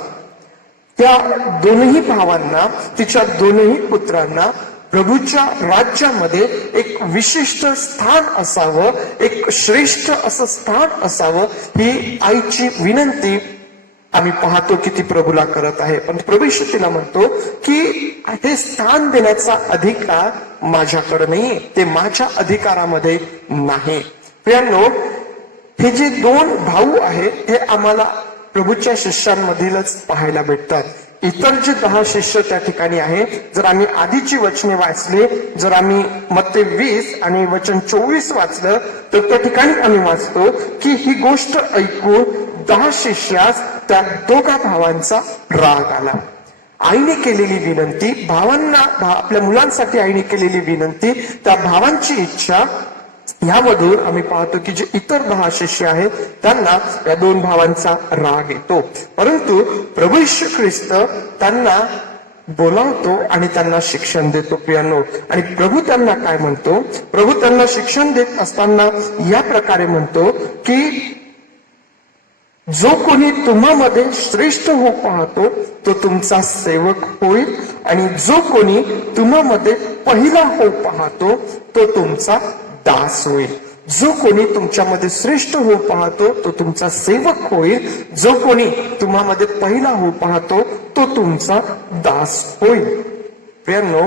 त्या दोन्ही भावांना, तिच्या दोन्ही पुत्रांना प्रभूच्या राज्यामध्ये एक विशिष्ट स्थान असावं, एक श्रेष्ठ असं स्थान असावं, ही आईची विनंती आम्ही पाहतो की ती प्रभूला करत आहे. पण प्रभू तिला म्हणतो की हे स्थान देण्याचा अधिकार माझ्याकडे नाहीये, ते माझ्या अधिकारामध्ये नाही. प्रियांनो, हे जे 2 भाऊ आहेत हे आम्हाला प्रभूच्या शिष्यांमधीलच पाहायला भेटतात. इतर जे 10 शिष्य त्या ठिकाणी आहे, जर आम्ही आधीची वचने वाचली, जर आम्ही मत्ते 20 आणि वचन 24 वाचलं तर त्या ठिकाणी आम्ही वाचतो की ही गोष्ट ऐकून 10 शिष्यास त्या 2 भावांचा राग आला. आईने केलेली विनंती, भावांना, आपल्या मुलांसाठी आईने केलेली विनंती, त्या भावांची इच्छा, यामधून आम्ही पाहतो की जे इतर 10 शिष्य आहेत त्यांना या 2 भावांचा राग येतो. परंतु प्रभू येशू ख्रिस्त त्यांना बोलावतो आणि त्यांना शिक्षण देतो प्रियांनो. आणि प्रभू त्यांना काय म्हणतो? प्रभू त्यांना शिक्षण देत असताना या प्रकारे म्हणतो की जो कोणी तुम्हामध्ये श्रेष्ठ हो पाहतो तो तुमचा सेवक होईल, आणि जो कोणी तुम्हामध्ये पहिला हो पाहतो तो तुमचा दास होईल. जो कोणी तुमच्यामध्ये श्रेष्ठ हो पाहतो तो तुमचा सेवक होईल, जो कोणी तुम्हामध्ये पहिला हो पाहतो तो तुमचा दास होईल. प्रियांनो,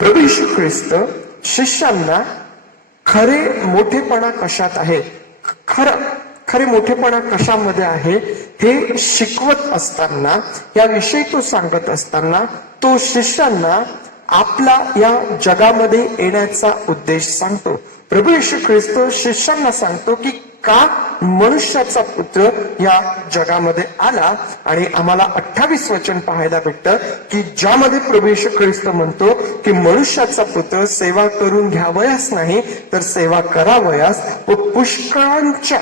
प्रभू येशू ख्रिस्त शिष्यांना खरे मोठेपणा कशात आहे, खरे मोठेपणा कशामध्ये आहे हे शिकवत असताना, याविषयी तो सांगत असताना तो शिष्यांना आपला या जगामध्ये येण्याचा उद्देश सांगतो. प्रभू येशू ख्रिस्त शिष्यांना सांगतो की का मनुष्याचा पुत्र या जगामध्ये आला आणि आम्हाला 28 वचन पाहायला भेटतं की ज्यामध्ये प्रभू येशू ख्रिस्त म्हणतो की मनुष्याचा पुत्र सेवा करून घ्यावयास नाही तर सेवा करावयास व पुष्कळांच्या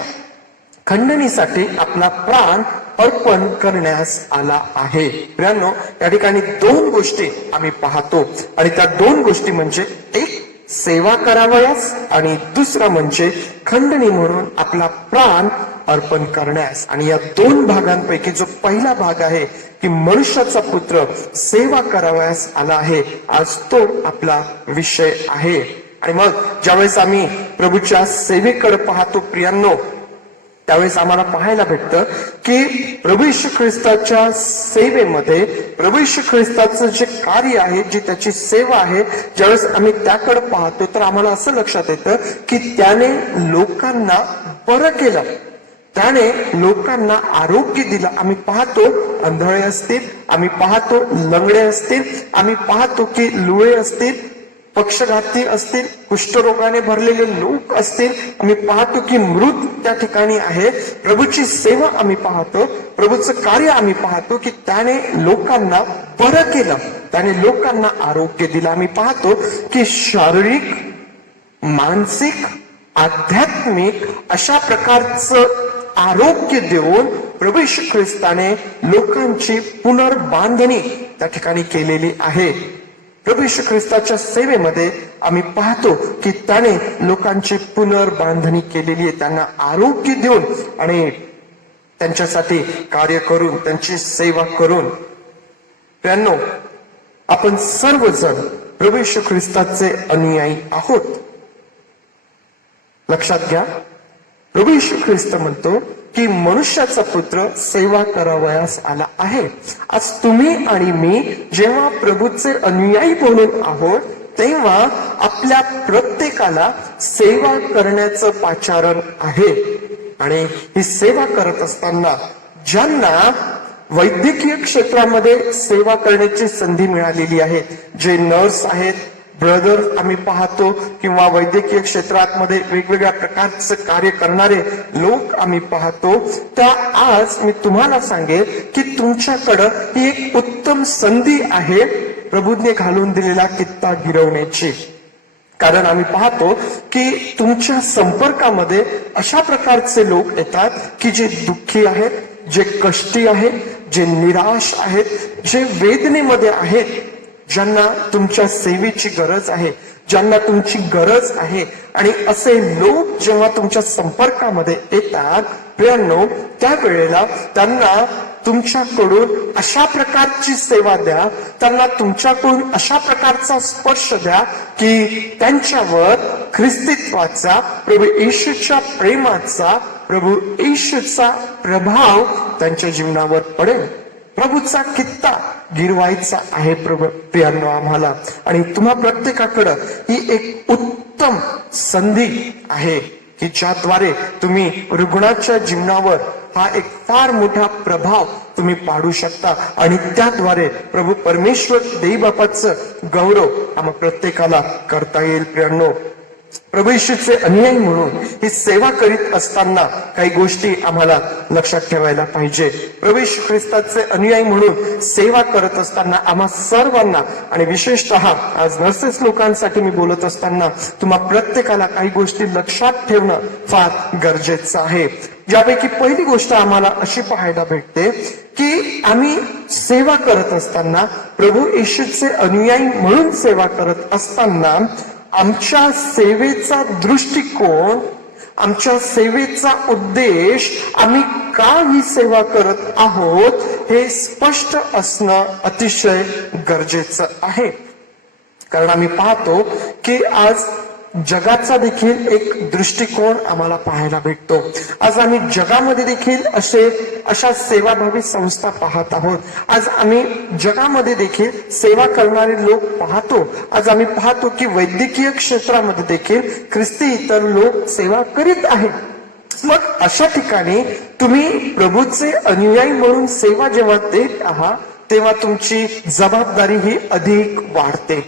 खंडणीसाठी आपला प्राण अर्पण करण्यास आला आहे. प्रियांनो, या ठिकाणी 2 गोष्टी आम्ही पाहतो आणि त्या 2 गोष्टी म्हणजे एक सेवा करावयास आणि दुसरा म्हणजे खंडणी म्हणून आपला प्राण अर्पण करण्यास. आणि या 2 भागांपैकी जो पहिला भाग आहे की मनुष्याचा पुत्र सेवा करावयास आला आहे, आज तो आपला विषय आहे. आणि मग ज्यावेळेस आम्ही प्रभूच्या सेवेकडे पाहतो प्रियांनो, त्यावेळेस आम्हाला पाहायला भेटतं की प्रभू येशू ख्रिस्ताच्या सेवेमध्ये प्रभू येशू ख्रिस्ताचं जे कार्य आहे, जी त्याची सेवा आहे, ज्यावेळेस आम्ही त्याकडे पाहतो तर आम्हाला असं लक्षात येतं की त्याने लोकांना बरं केलं, त्याने लोकांना आरोग्य दिलं. आम्ही पाहतो आंधळे असतील, आम्ही पाहतो लंगडे असतील, आम्ही पाहतो की लुळे असतील, पक्षघाती असतील, कुष्ठरोगाने भरलेले लोक असतील, आम्ही पाहतो की मृत त्या ठिकाणी आहे. प्रभूची सेवा आम्ही पाहतो, प्रभूचं कार्य आम्ही पाहतो की त्याने लोकांना बरं केलं, त्याने लोकांना आरोग्य दिलं. आम्ही पाहतो की शारीरिक, मानसिक, आध्यात्मिक अशा प्रकारचं आरोग्य देऊन प्रभू येशू ख्रिस्ताने लोकांची पुनर्बांधणी त्या ठिकाणी केलेली आहे. प्रभू येशू ख्रिस्ताच्या सेवेमध्ये आम्ही पाहतो की त्याने लोकांची पुनर्बांधणी केलेली आहे, त्यांना आरोग्य देऊन आणि त्यांच्यासाठी कार्य करून, त्यांची सेवा करून. प्रियांनो, आपण सर्वजण प्रभू येशू ख्रिस्ताचे अनुयायी आहोत. लक्षात घ्या, प्रभू येशू ख्रिस्त म्हणतो की मनुष्याचा पुत्र सेवा करावयास आला आहे. आज तुम्ही आणि मी जेव्हा प्रभूचे अनुयायी म्हणून आहोत तेव्हा आपल्या प्रत्येकाला सेवा करण्याचं पाचारण आहे. आणि ही सेवा करत असताना ज्यांना वैद्यकीय क्षेत्रामध्ये सेवा करण्याची संधी मिळालेली आहे, जे नर्स आहेत, ब्रदर आम्ही पाहतो, किंवा वैद्यकीय क्षेत्रामध्ये वेगवेगळ्या प्रकारचं कार्य करणारे लोक आम्ही पाहतो, त्या आज मी तुम्हाला सांगेल की तुमच्याकडं ही एक उत्तम संधी आहे प्रभूने घालून दिलेला कित्ता गिरवण्याची. कारण आम्ही पाहतो की तुमच्या संपर्कामध्ये अशा प्रकारचे लोक येतात की जे दुःखी आहेत, जे कष्टी आहेत, जे निराश आहेत, जे वेदनेमध्ये आहेत, ज्यांना तुमच्या सेवेची गरज आहे, ज्यांना तुमची गरज आहे. आणि असे लोक जेव्हा तुमच्या संपर्कामध्ये येतात प्रियांनो, त्यावेळेला त्यांना तुमच्याकडून अशा प्रकारची सेवा द्या, त्यांना तुमच्याकडून अशा प्रकारचा स्पर्श द्या की त्यांच्यावर ख्रिस्तीत्वाचा, प्रभू येशूच्या प्रेमाचा, प्रभू येशूचा प्रभाव त्यांच्या जीवनावर पडेल. प्रभूचा कित्ता गिरवायचा आहे प्रियांनो आम्हाला. आणि तुम्हा प्रत्येकाकडं ही एक उत्तम संधी आहे की ज्याद्वारे तुम्ही रुग्णाच्या जीवनावर हा एक फार मोठा प्रभाव तुम्ही पाडू शकता आणि त्याद्वारे प्रभू परमेश्वर देवी बापाचं गौरव आम्हा प्रत्येकाला करता येईल. प्रियांनो, प्रभू येशूचे अनुयायी म्हणून ही सेवा करीत असताना काही गोष्टी आम्हाला लक्षात ठेवायला पाहिजे. प्रभू येशू ख्रिस्ताचे अनुयायी म्हणून सेवा करत असताना आम्हा सर्वांना आणि विशेषतः आज नर्सेस लोकांसाठी मी बोलत असताना तुम्हा प्रत्येकाला काही गोष्टी लक्षात ठेवणं फार गरजेचं आहे. ज्यापैकी पहिली गोष्ट आम्हाला अशी पाहायला भेटते की आम्ही सेवा करत असताना, प्रभू येशूचे अनुयायी म्हणून सेवा करत असताना आमच्या सेवेचा दृष्टिकोन, आमच्या सेवेचा उद्देश, आम्ही का ही सेवा करत आहोत हे स्पष्ट असणं अतिशय गरजेचं आहे. कारण आम्ही पाहतो की आज जगाचा देखील एक दृष्टिकोन आम्हाला पाहायला भेटतो. आज आम्ही जगामध्ये देखील अशा सेवाभावी संस्था पाहत आहोत. आज आम्ही जगामध्ये देखील सेवा करणारे लोक पाहतो. आज आम्ही पाहतो की वैद्यकीय क्षेत्रामध्ये देखील ख्रिस्ती इतर लोक सेवा करीत आहेत. मग अशा ठिकाणी तुम्ही प्रभूचे अनुयायी म्हणून सेवा जेव्हा देत आहात तेव्हा तुमची जबाबदारी ही अधिक वाढते.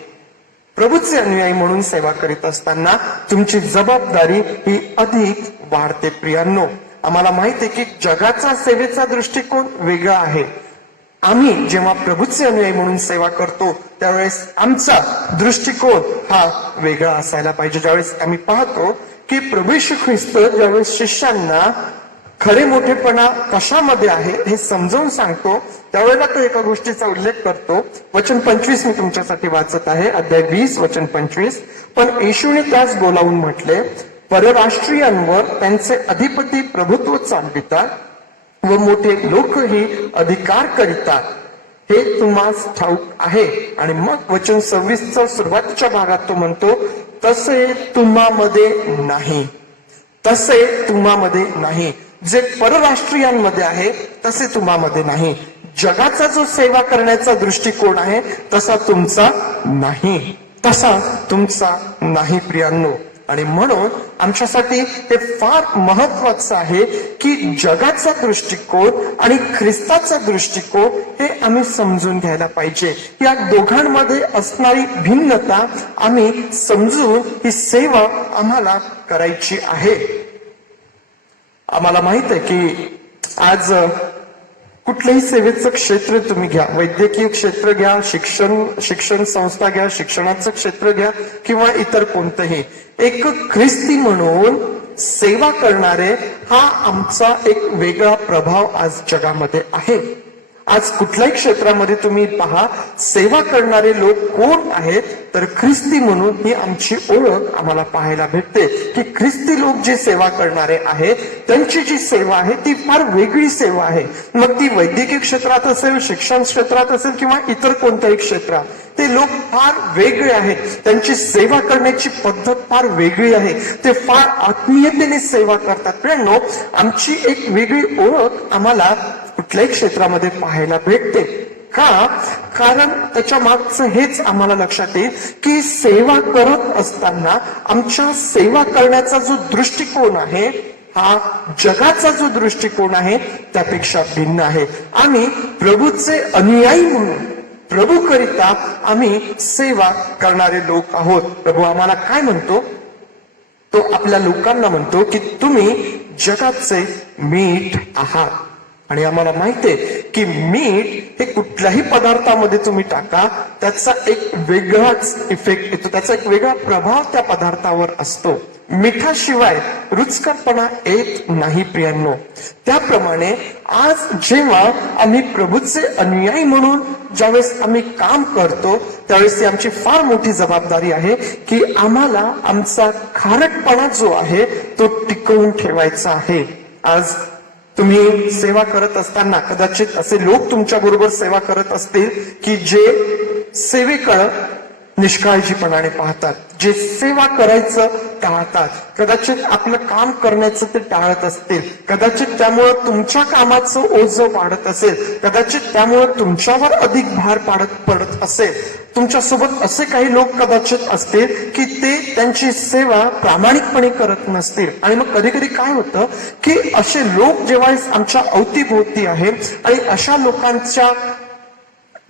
प्रभूचे अनुयायी म्हणून सेवा करीत असताना तुमची जबाबदारी ही अधिक वाढते. प्रियांनो, आम्हाला माहिती आहे की जगाचा सेवेचा दृष्टिकोन वेगळा आहे. आम्ही जेव्हा प्रभूचे अनुयायी म्हणून सेवा करतो त्यावेळेस आमचा दृष्टिकोन हा वेगळा असायला पाहिजे. ज्यावेळेस आम्ही पाहतो की प्रभू येशू ख्रिस्त ज्यावेळेस शिष्यांना खरे मोठेपणा कशामध्ये आहे हे समजावून सांगतो त्यावेळेला तो एका गोष्टीचा उल्लेख करतो. वचन 25 मी तुमच्यासाठी वाचत आहे, अध्याय 20 वचन 25. पण येशूने त्यास बोलावून म्हटले, परराष्ट्रीयांवर त्यांचे अधिपती प्रभुत्व चालवितात व मोठे लोकही अधिकार करितात, हे तुम्हास ठाऊक आहे. आणि मग वचन 26च्या सुरुवातीच्या भागात तो म्हणतो, तसे तुम्हामध्ये नाही, तसे तुम्हामध्ये नाही. जे परराष्ट्रीयांमध्ये आहे तसे तुम्हामध्ये नाही. जगाचा जो सेवा करण्याचा दृष्टिकोन आहे तसा तुमचा नाही, तसा तुमचा नाही प्रियांनो. आणि म्हणून आमच्यासाठी हे फार महत्वाचं आहे की जगाचा दृष्टिकोन आणि ख्रिस्ताचा दृष्टिकोन हे आम्ही समजून घ्यायला पाहिजे. या दोघांमध्ये असणारी भिन्नता आम्ही समजून ही सेवा आम्हाला करायची आहे. आम्हाला माहित आहे की आज कुठलंही सेवेचं क्षेत्र तुम्ही घ्या, वैद्यकीय क्षेत्र घ्या, शिक्षण संस्था घ्या, शिक्षणाचं क्षेत्र घ्या किंवा इतर कोणतंही, एक ख्रिस्ती म्हणून सेवा करणारे हा आमचा एक वेगळा प्रभाव आज जगामध्ये आहे. आज कुठल्याही क्षेत्रामध्ये तुम्ही पहा, सेवा करणारे लोक कोण आहेत तर ख्रिस्ती म्हणून ही आमची ओळख आम्हाला पाहायला भेटते की ख्रिस्ती लोक जे सेवा करणारे आहेत त्यांची जी सेवा आहे ती फार वेगळी सेवा आहे. मग ती वैद्यकीय क्षेत्रात असेल, शिक्षण क्षेत्रात असेल किंवा इतर कोणत्याही क्षेत्रात, ते लोक फार वेगळे आहेत. त्यांची सेवा करण्याची पद्धत फार वेगळी आहे. ते फार आत्मीयतेने सेवा करतात. प्रियांनो, आमची एक वेगळी ओळख आम्हाला कुठल्याही क्षेत्रामध्ये पाहायला भेटते. का? कारण त्याच्या मागचं हेच आम्हाला लक्षात येईल की सेवा करत असताना आमच्या सेवा करण्याचा जो दृष्टिकोन आहे हा जगाचा जो दृष्टिकोन आहे त्यापेक्षा भिन्न आहे. आम्ही प्रभूचे अनुयायी म्हणून प्रभू करिता आम्ही सेवा करणारे लोक आहोत. प्रभू आम्हाला काय म्हणतो? तो आपल्या लोकांना म्हणतो की तुम्ही जगाचे मीठ आहात. आणि आम्हाला माहितीये की मीठ हे कुठल्याही पदार्थामध्ये तुम्ही टाका त्याचा एक वेगळाच इफेक्ट येतो, त्याचा एक वेगळा प्रभाव त्या पदार्थावर असतो. मिठाशिवाय रुचकरपणा येत नाही प्रियांनो. त्याप्रमाणे आज जेव्हा आम्ही प्रभूचे अनुयायी म्हणून ज्यावेळेस आम्ही काम करतो त्यावेळेस ती आमची फार मोठी जबाबदारी आहे की आम्हाला आमचा खारटपणा जो आहे तो टिकवून ठेवायचा आहे. आज तुम्ही सेवा करत असताना कदाचित असे लोक तुमच्या बरोबर सेवा करत असतील की जे सेवेकडे निष्काळजीपणाने पाहतात, जे सेवा करायचं टाळतात, कदाचित आपलं काम करण्याचं ते टाळत असतील, कदाचित त्यामुळे तुमच्या कामाचं ओझं वाढत असेल, कदाचित त्यामुळे तुमच्यावर अधिक भार पडत असेल. तुमच्यासोबत असे काही लोक कदाचित असतील की ते त्यांची सेवा प्रामाणिकपणे करत नसतील. आणि मग कधी कधी काय होतं की असे लोक जेव्हा आमच्या अवतीभोवती आहेत आणि अशा लोकांच्या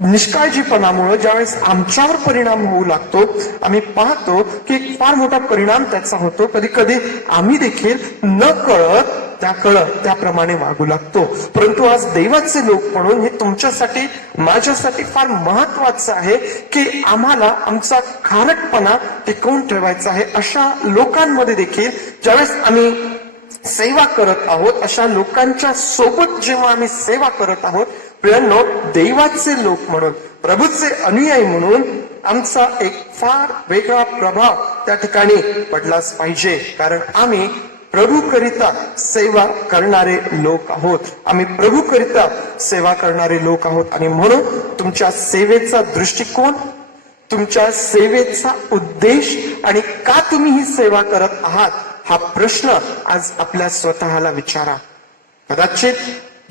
निष्काळजीपणामुळे ज्यावेळेस आमच्यावर परिणाम होऊ लागतो, आम्ही पाहतो की एक फार मोठा परिणाम त्याचा होतो. कधी कधी आम्ही देखील न कळत त्याप्रमाणे वागू लागतो. परंतु आज देवाचे लोक म्हणून हे तुमच्यासाठी माझ्यासाठी फार महत्वाचं आहे की आम्हाला आमचा खारटपणा टिकवून ठेवायचा आहे. अशा लोकांमध्ये देखील ज्यावेळेस आम्ही सेवा करत आहोत, अशा लोकांच्या सोबत जेव्हा आम्ही सेवा करत आहोत प्रियांनो, देवाचे लोक म्हणून, प्रभूचे अनुयायी म्हणून आमचा एक फार वेगळा प्रभाव त्या ठिकाणी पडलाच पाहिजे. कारण आम्ही प्रभू करिता सेवा करणारे लोक आहोत. आम्ही प्रभू करिता सेवा करणारे लोक आहोत. आणि म्हणून तुमच्या सेवेचा दृष्टिकोन, तुमच्या सेवेचा उद्देश आणि का तुम्ही ही सेवा करत आहात हा प्रश्न आज आपल्या स्वतःला विचारा. कदाचित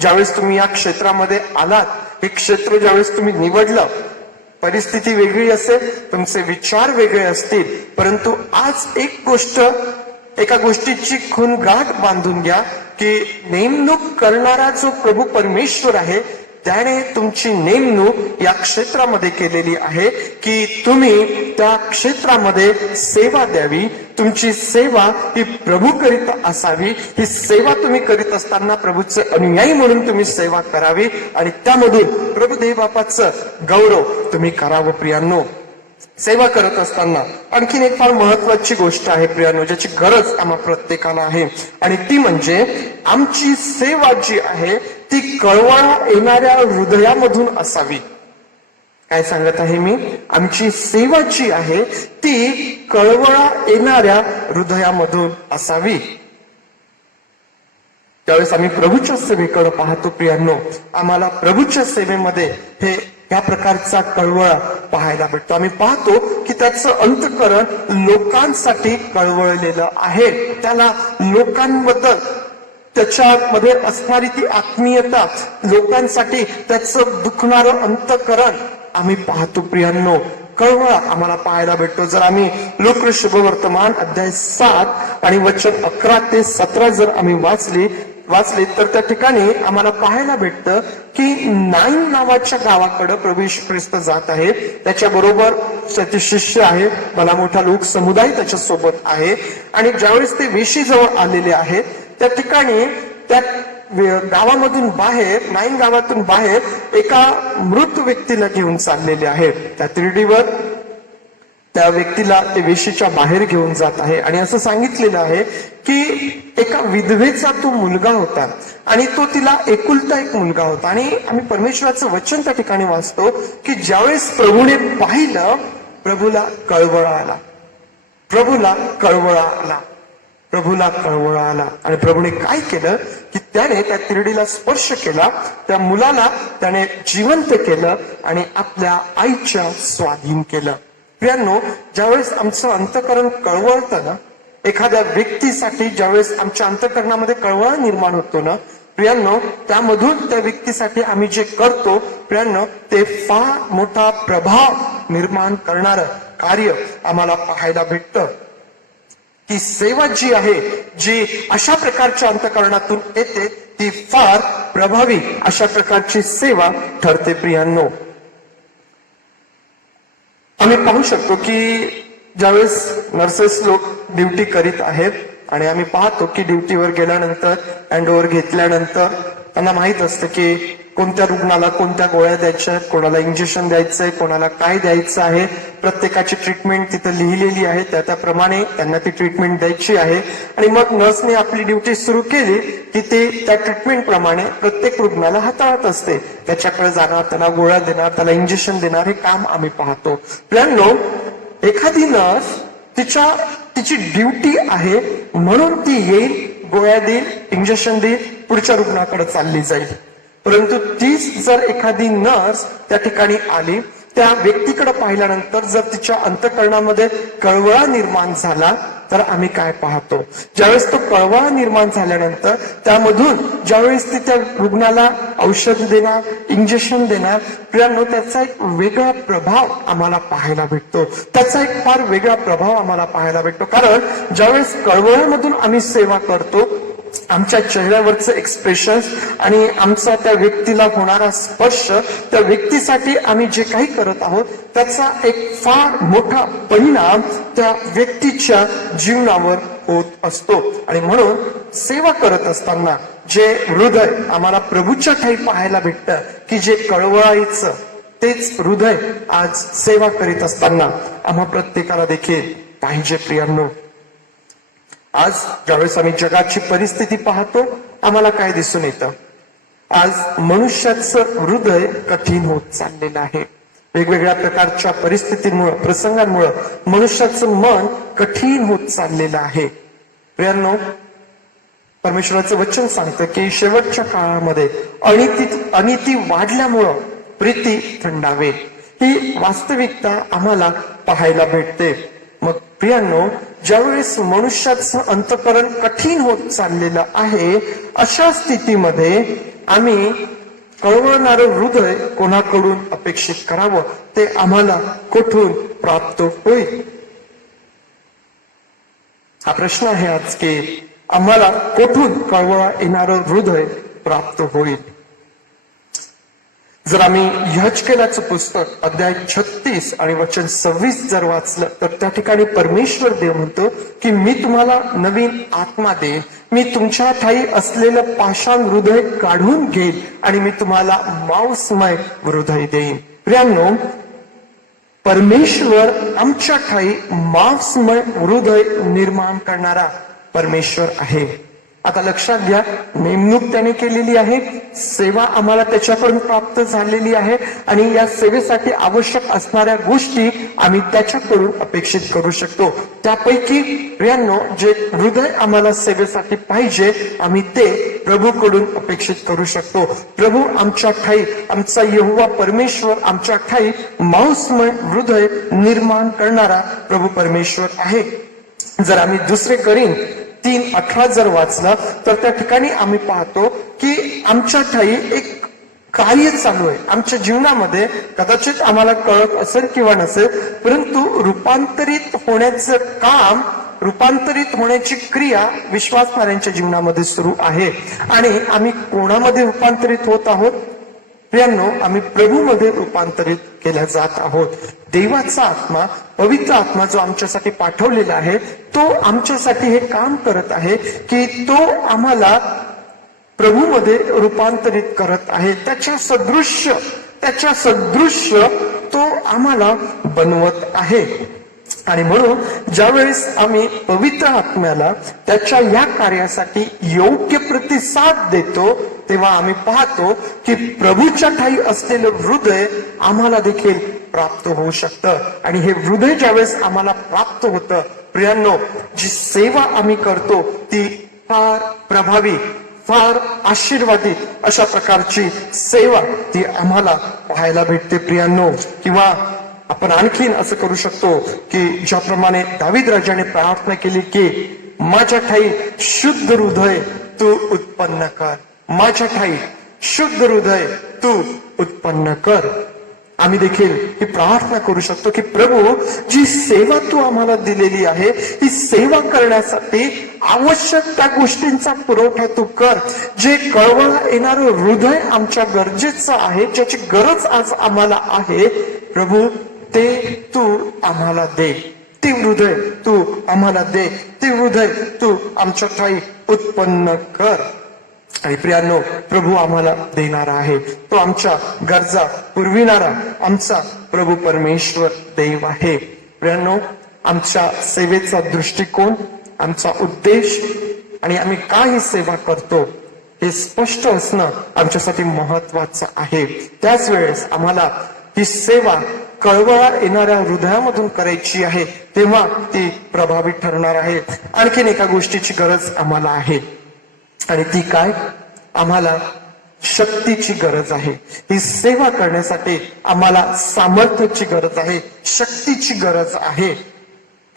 ज्यावेळेस तुम्ही या क्षेत्रामध्ये आलात, हे क्षेत्र ज्यावेळेस तुम्ही निवडलं, परिस्थिती वेगळी असेल, तुमचे विचार वेगळे असतील, परंतु आज एका गोष्टीची खून गाठ बांधून घ्या की नेमणूक करणारा जो प्रभू परमेश्वर आहे त्याने तुमची नेमणूक या क्षेत्रामध्ये केलेली आहे की तुम्ही त्या क्षेत्रामध्ये सेवा द्यावी. तुमची सेवा ही प्रभू करीत असावी. ही सेवा तुम्ही करीत असताना प्रभूचे अनुयायी म्हणून तुम्ही सेवा करावी आणि त्यामधून प्रभू देव बापाचं गौरव तुम्ही करावं. प्रियांनो, सेवा करत असताना आणखीन एक फार महत्वाची गोष्ट आहे प्रियांनो, ज्याची गरज आम्हा प्रत्येकाला आहे आणि ती म्हणजे आमची सेवा जी आहे ती कळवळा येणाऱ्या हृदयामधून असावी. काय सांगत आहे मी? आमची सेवा जी आहे ती कळवळा येणाऱ्या हृदयामधून असावी. त्यावेळेस आम्ही प्रभूच्या सेवेकडे पाहतो प्रियांनो, आम्हाला प्रभूच्या सेवेमध्ये या प्रकारचा कळवळा पाहायला भेटतो. आम्ही पाहतो की त्याचं अंतःकरण लोकांसाठी कळवळलेलं आहे. त्याला लोकांबद्दल त्याच्यामध्ये असणारी ती आत्मीयता, लोकांसाठी त्याचं दुखणारं अंतःकरण आम्ही पाहतो प्रियांनो. कळवळा आम्हाला पाहायला भेटतो. जर आम्ही लोक शुभवर्तमान अध्याय 7 आणि वचन 11 ते 17 जर आम्ही वाचले तर त्या ठिकाणी आम्हाला पाहायला भेटतं की नाईन नावाच्या गावाकडे प्रभू येशू ख्रिस्त जात आहे. त्याच्याबरोबर त्याचे शिष्य आहे, भला मोठा लोक समुदाय त्याच्या सोबत आहे आणि ज्यावेळेस ते वेशीजवळ आलेले आहेत त्या ठिकाणी त्या गावामधून बाहेर, नाईन गावातून बाहेर एका मृत व्यक्तीला घेऊन चाललेले आहेत. त्या तिरडीवर त्या व्यक्तीला ते वेशीच्या बाहेर घेऊन जात आहे आणि असं सांगितलेलं आहे की एका विधवेचा तो मुलगा होता आणि तो तिला एकुलता एक मुलगा होता. आणि आम्ही परमेश्वराचं वचन त्या ठिकाणी वाचतो की ज्यावेळेस प्रभूने पाहिलं, प्रभूला कळवळा आला आणि प्रभूने काय केलं की त्याने त्या तिरडीला स्पर्श केला, त्या मुलाला त्याने जिवंत केलं आणि आपल्या आईच्या स्वाधीन केलं. प्रियांनो, ज्यावेळेस आमचं अंतःकरण कळवळतं ना, एखाद्या व्यक्तीसाठी ज्यावेळेस आमच्या अंतःकरणामध्ये कळवळा निर्माण होतो ना प्रियांनो, त्यामधून त्या व्यक्तीसाठी आम्ही जे करतो प्रियांनो, ते फार मोठा प्रभाव निर्माण करणारं कार्य आम्हाला पाहायला भेटतं. ती सेवा जी आहे, जी अशा प्रकारच्या अंतःकरणातून येते, ती फार प्रभावी अशा प्रकारची सेवा ठरते. प्रियांनो, आम्ही पाहू शकतो की ज्यावेळेस नर्सेस लोक ड्युटी करीत आहेत आणि आम्ही पाहतो की ड्युटीवर गेल्यानंतर, हँडओव्हर घेतल्यानंतर त्यांना माहित असतं की कोणत्या रुग्णाला कोणत्या गोळ्या द्यायच्या आहेत, कोणाला इंजेक्शन द्यायचंय, कोणाला काय द्यायचं आहे. प्रत्येकाची ट्रीटमेंट तिथं लिहिलेली आहे, त्याप्रमाणे त्यांना ती ट्रीटमेंट द्यायची आहे. आणि मग नर्सने आपली ड्युटी सुरू केली की ते त्या ट्रीटमेंट प्रमाणे प्रत्येक रुग्णाला हाताळत असते. त्याच्याकडे जाणार, त्याला गोळ्या देणार, त्याला इंजेक्शन देणार, हे काम आम्ही पाहतो. प्रियांनो, एखादी नर्स तिची ड्युटी आहे म्हणून ती येईल, गोळ्या देईल, इंजेक्शन देईल, पुढच्या रुग्णाकडे चालली जाईल. परंतु तीच जर एखादी नर्स त्या ठिकाणी आली, त्या व्यक्तीकडे पाहिल्यानंतर जर तिच्या अंतःकरणामध्ये कळवळा निर्माण झाला तर आम्ही काय पाहतो? ज्यावेळेस तो कळवळा निर्माण झाल्यानंतर त्यामधून ज्यावेळेस ती त्या रुग्णाला औषध देणार, इंजेक्शन देणार, प्रियांनो, त्याचा एक वेगळा प्रभाव आम्हाला पाहायला भेटतो. फार वेगळा प्रभाव आम्हाला पाहायला भेटतो. कारण ज्यावेळेस कळवळ्यामधून आम्ही सेवा करतो, आमच्या चेहऱ्यावरचं एक्सप्रेशन आणि आमचा त्या व्यक्तीला होणारा स्पर्श, त्या व्यक्तीसाठी आम्ही जे काही करत आहोत त्याचा एक फार मोठा परिणाम त्या व्यक्तीच्या जीवनावर होत असतो. आणि म्हणून सेवा करत असताना जे हृदय आम्हाला प्रभूच्या ठाई पाहायला भेटतं की जे कळवळायचं, तेच हृदय आज सेवा करीत असताना आम्हा प्रत्येकाला देखील पाहिजे. प्रियांनो, आज ज्यावेळेस आम्ही जगाची परिस्थिती पाहतो, आम्हाला काय दिसून येतं? आज मनुष्याचं हृदय कठीण होत चाललेलं आहे. वेगवेगळ्या प्रकारच्या परिस्थितींमुळे, प्रसंगांमुळे मनुष्याचं मन कठीण होत चाललेलं आहे. प्रियांनो, परमेश्वराचं वचन सांगतं की शेवटच्या काळामध्ये अनिती वाढल्यामुळं प्रीती थंडावेल. ही वास्तविकता आम्हाला पाहायला भेटते. मग प्रियांनो, ज्यावेळेस मनुष्याचं अंतःकरण कठीण होत चाललेलं आहे, अशा स्थितीमध्ये आम्ही कळवळणारं हृदय कोणाकडून अपेक्षित करावं, ते आम्हाला कुठून प्राप्त होईल? हा प्रश्न आहे आज की आम्हाला कुठून कळवळा येणारं हृदय प्राप्त होईल. जर आम्ही यहजकेलाचं पुस्तक अध्याय 36 आणि वचन 26 जर वाचलं तर त्या ठिकाणी परमेश्वर देव म्हणतो की मी तुम्हाला नवीन आत्मा देईन, मी तुमच्या ठाई असलेलं पाषाण हृदय काढून घेईन आणि मी तुम्हाला मांसमय हृदय देईन. प्रियांनो, परमेश्वर आमच्या ठाई मांसमय हृदय निर्माण करणारा परमेश्वर आहे. आता लक्षात घ्या, नेमणूक त्याने केलेली आहे, सेवा आम्हाला त्याच्याकडून प्राप्त झालेली आहे आणि या सेवेसाठी आवश्यक असणाऱ्या गोष्टी आम्ही त्याच्याकडून अपेक्षित करू शकतो. त्यापैकी प्रियांनो, जे हृदय आम्हाला सेवेसाठी पाहिजे आम्ही ते प्रभूकडून अपेक्षित करू शकतो. प्रभू आमच्या ठाई, आमचा यहोवा परमेश्वर आमच्या ठाई मांसमय हृदय निर्माण करणारा प्रभू परमेश्वर आहे. जर आम्ही 2 कोरिन्थ 3:18 जर वाचलं तर त्या ठिकाणी आम्ही पाहतो की आमच्या ठाई एक कार्य चालू आहे. आमच्या जीवनामध्ये कदाचित आम्हाला कळत असेल किंवा नसेल, परंतु रूपांतरित होण्याचं काम, रूपांतरित होण्याची क्रिया विश्वासणाऱ्यांच्या जीवनामध्ये सुरू आहे. आणि आम्ही कोणामध्ये रूपांतरित होत आहोत? प्रियांनो, आम्ही प्रभूमध्ये रूपांतरित केल्या जात आहोत. देवाचा आत्मा, पवित्र आत्मा जो आमच्यासाठी पाठवलेला आहे, तो आमच्यासाठी हे काम करत आहे की तो आम्हाला प्रभूमध्ये रूपांतरित करत आहे. त्याच्या सदृश्य तो आम्हाला बनवत आहे. आणि म्हणून ज्यावेळेस आम्ही पवित्र आत्म्याला त्याच्या या कार्यासाठी योग्य प्रतिसाद देतो तेव्हा आम्ही पाहतो की प्रभूच्या ठाई असलेलं हृदय आम्हाला देखील प्राप्त होऊ शकतं. आणि हे हृदय ज्यावेळेस आम्हाला प्राप्त होतं, प्रियांनो, जी सेवा आम्ही करतो ती फार प्रभावी, फार आशीर्वादी अशा प्रकारची सेवा ती आम्हाला पाहायला भेटते प्रियांनो. किंवा आपण आणखीन असं करू शकतो की ज्याप्रमाणे दावीद राजाने प्रार्थना केली की माझ्या ठाई शुद्ध हृदय तू उत्पन्न कर, माझ्या ठाई शुद्ध हृदय तू उत्पन्न कर. आम्ही देखील ही प्रार्थना करू शकतो की प्रभू, जी सेवा तू आम्हाला दिलेली आहे ही सेवा करण्यासाठी आवश्यक त्या गोष्टींचा पुरवठा तू कर. जे कळवळा येणारं हृदय आमच्या गरजेचं आहे, ज्याची गरज आज आम्हाला आहे, प्रभू ते तू आम्हाला दे. ते हृदय तू आम्हाला दे, ते हृदय तू आमच्या ठाई उत्पन्न कर. आणि प्रियांनो, प्रभू आम्हाला देणारा आहे, तो आमच्या गरजा पुरविणारा आमचा प्रभू परमेश्वर देव आहे. प्रियांनो, आमच्या सेवेचा दृष्टिकोन, आमचा उद्देश आणि आम्ही का ही सेवा करतो हे स्पष्ट असणं आमच्यासाठी महत्वाचं आहे. त्याच वेळेस आम्हाला ही सेवा कळवळा येणाऱ्या हृदयामधून करायची आहे, तेव्हा ती प्रभावी ठरणार आहे. आणखीन एका गोष्टीची गरज आम्हाला आहे आणि ती काय? आम्हाला शक्तीची गरज आहे. ही सेवा करण्यासाठी आम्हाला सामर्थ्याची गरज आहे, शक्तीची गरज आहे.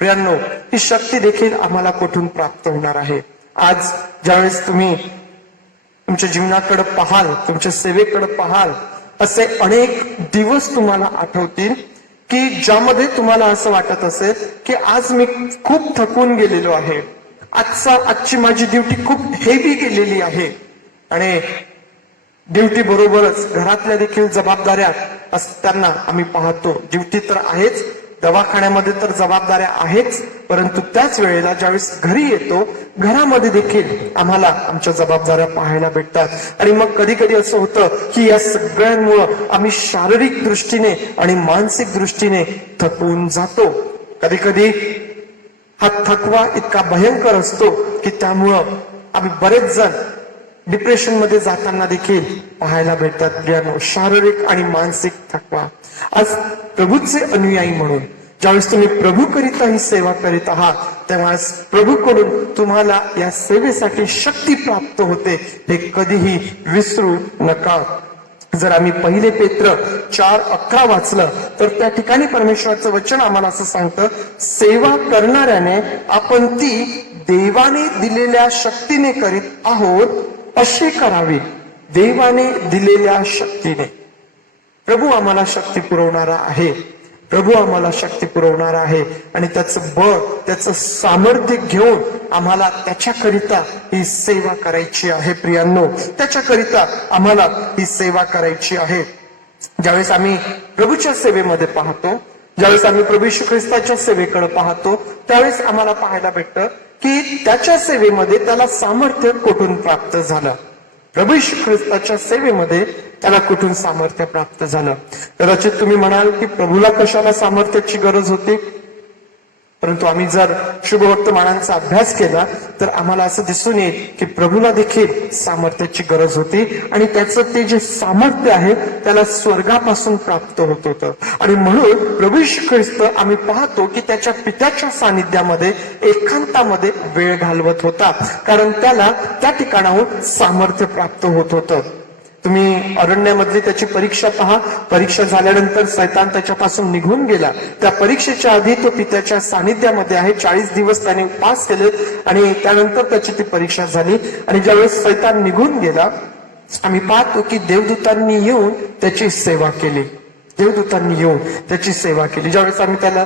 प्रियांनो, ही शक्ती देखील आम्हाला कुठून प्राप्त होणार आहे? आज ज्यावेळेस तुम्ही तुमच्या जीवनाकडे पाहाल, तुमच्या सेवेकडे पाहाल, असे अनेक दिवस तुम्हाला आठवतील की ज्यामध्ये तुम्हाला असं वाटत असेल की आज मी खूप थकून गेलेलो आहे, आजची माझी ड्युटी खूप हेवी गेलेली आहे. आणि ड्युटी बरोबरच घरातल्या देखील जबाबदाऱ्या असताना आम्ही पाहतो. ड्युटी तर आहेच, दवाखान्यामध्ये तर जबाबदाऱ्या आहेच, परंतु त्याच वेळेला ज्यावेळेस घरी येतो, घरामध्ये देखील आम्हाला आमच्या जबाबदाऱ्या पाहायला भेटतात. आणि मग कधी कधी असं होतं की या सगळ्यांमुळं आम्ही शारीरिक दृष्टीने आणि मानसिक दृष्टीने थकून जातो. कधी कधी हा थकवा इतका भयंकर असतो की त्यामुळं आम्ही बरेच जण डिप्रेशन मध्ये जाताना देखील पाहायला भेटतात. प्रियांनो, शारीरिक आणि मानसिक थकवा. आज प्रभूचे अनुयायी म्हणून ज्यावेळेस तुम्ही प्रभूकरिता ही सेवा करीत आहात, तेव्हा प्रभूकडून तुम्हाला या सेवेसाठी शक्ती प्राप्त होते, हे कधीही विसरू नका. जर आम्ही 1 पेत्र 4:11 वाचलं तर त्या ठिकाणी परमेश्वराचं वचन आम्हाला असं सांगतं, सेवा करणाऱ्याने आपण ती देवाने दिलेल्या शक्तीने करीत आहोत अशी करावी. देवाने दिलेल्या शक्तीने. प्रभू आम्हाला शक्ती पुरवणारा आहे, प्रभू आम्हाला शक्ती पुरवणारा आहे आणि त्याचं बळ, त्याचं सामर्थ्य घेऊन आम्हाला त्याच्याकरिता ही सेवा करायची आहे. प्रियांनो, त्याच्याकरिता आम्हाला ही सेवा करायची आहे. ज्यावेळेस आम्ही प्रभूच्या सेवेमध्ये पाहतो, ज्यावेळेस आम्ही प्रभू येशू ख्रिस्ताच्या सेवेकडे पाहतो, त्यावेळेस आम्हाला पाहायला भेटतं की त्याच्या सेवेमध्ये त्याला सामर्थ्य कुठून प्राप्त झालं. प्रभू येशू ख्रिस्ताच्या सेवेमध्ये त्याला कुठून सामर्थ्य प्राप्त झालं. कदाचित तुम्ही म्हणाल की प्रभूला कशाला सामर्थ्याची गरज होती, परंतु आम्ही जर शुभवर्तमानांचा अभ्यास केला तर आम्हाला असं दिसून येईल की प्रभूला देखील सामर्थ्याची गरज होती आणि त्याचं ते जे सामर्थ्य आहे त्याला स्वर्गापासून प्राप्त होत होतं. आणि म्हणून प्रभू येशू ख्रिस्त आम्ही पाहतो की त्याच्या पित्याच्या सानिध्यामध्ये एकांतामध्ये वेळ घालवत होता, कारण त्याला त्या ठिकाणाहून सामर्थ्य प्राप्त होत होतं. तुम्ही अरण्यामधली त्याची परीक्षा पहा. परीक्षा झाल्यानंतर सैतान त्याच्यापासून निघून गेला. त्या परीक्षेच्या आधी तो पित्याच्या सानिध्यामध्ये आहे. 40 दिवस त्याने उपवास केले आणि त्यानंतर त्याची ती परीक्षा झाली. आणि ज्यावेळेस सैतान निघून गेला, आम्ही पाहतो की देवदूतांनी येऊन त्याची सेवा केली. देवदूतांनी येऊन त्याची सेवा केली. ज्यावेळेस आम्ही त्याला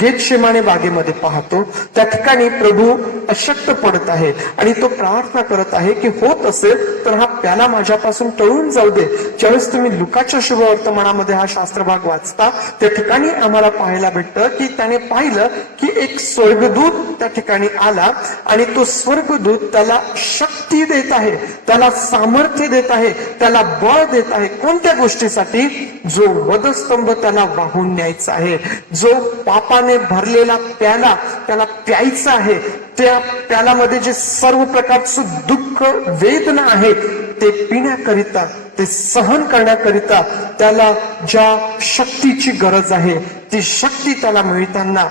गेतशेमाने बागेमध्ये पाहतो, त्या ठिकाणी प्रभू अशक्त पडत आहे आणि तो प्रार्थना करत आहे की होत असेल तर हा प्याला माझ्यापासून टळून जाऊ दे. ज्यावेळेस तुम्ही लुकाच्या शुभवर्तमानामध्ये हा शास्त्रभाग वाचता, त्या ठिकाणी आम्हाला पाहायला भेटतं की त्याने पाहिलं की एक स्वर्गदूत त्या ठिकाणी आला आणि तो स्वर्गदूत त्याला शक्ती देत आहे, त्याला सामर्थ्य देत आहे, त्याला बळ देत आहे. कोणत्या गोष्टीसाठी? जो वधस्तंभ त्याला वाहून न्यायचा आहे, जो पापाने भरलेला प्याला त्याला प्यायचा आहे. त्या प्यालामध्ये जे सर्व प्रकारचं दुःख वेदना आहे ते पिण्याकरिता, ते सहन करण्याकरिता त्याला ज्या शक्तीची गरज आहे ती शक्ती त्याला मिळताना,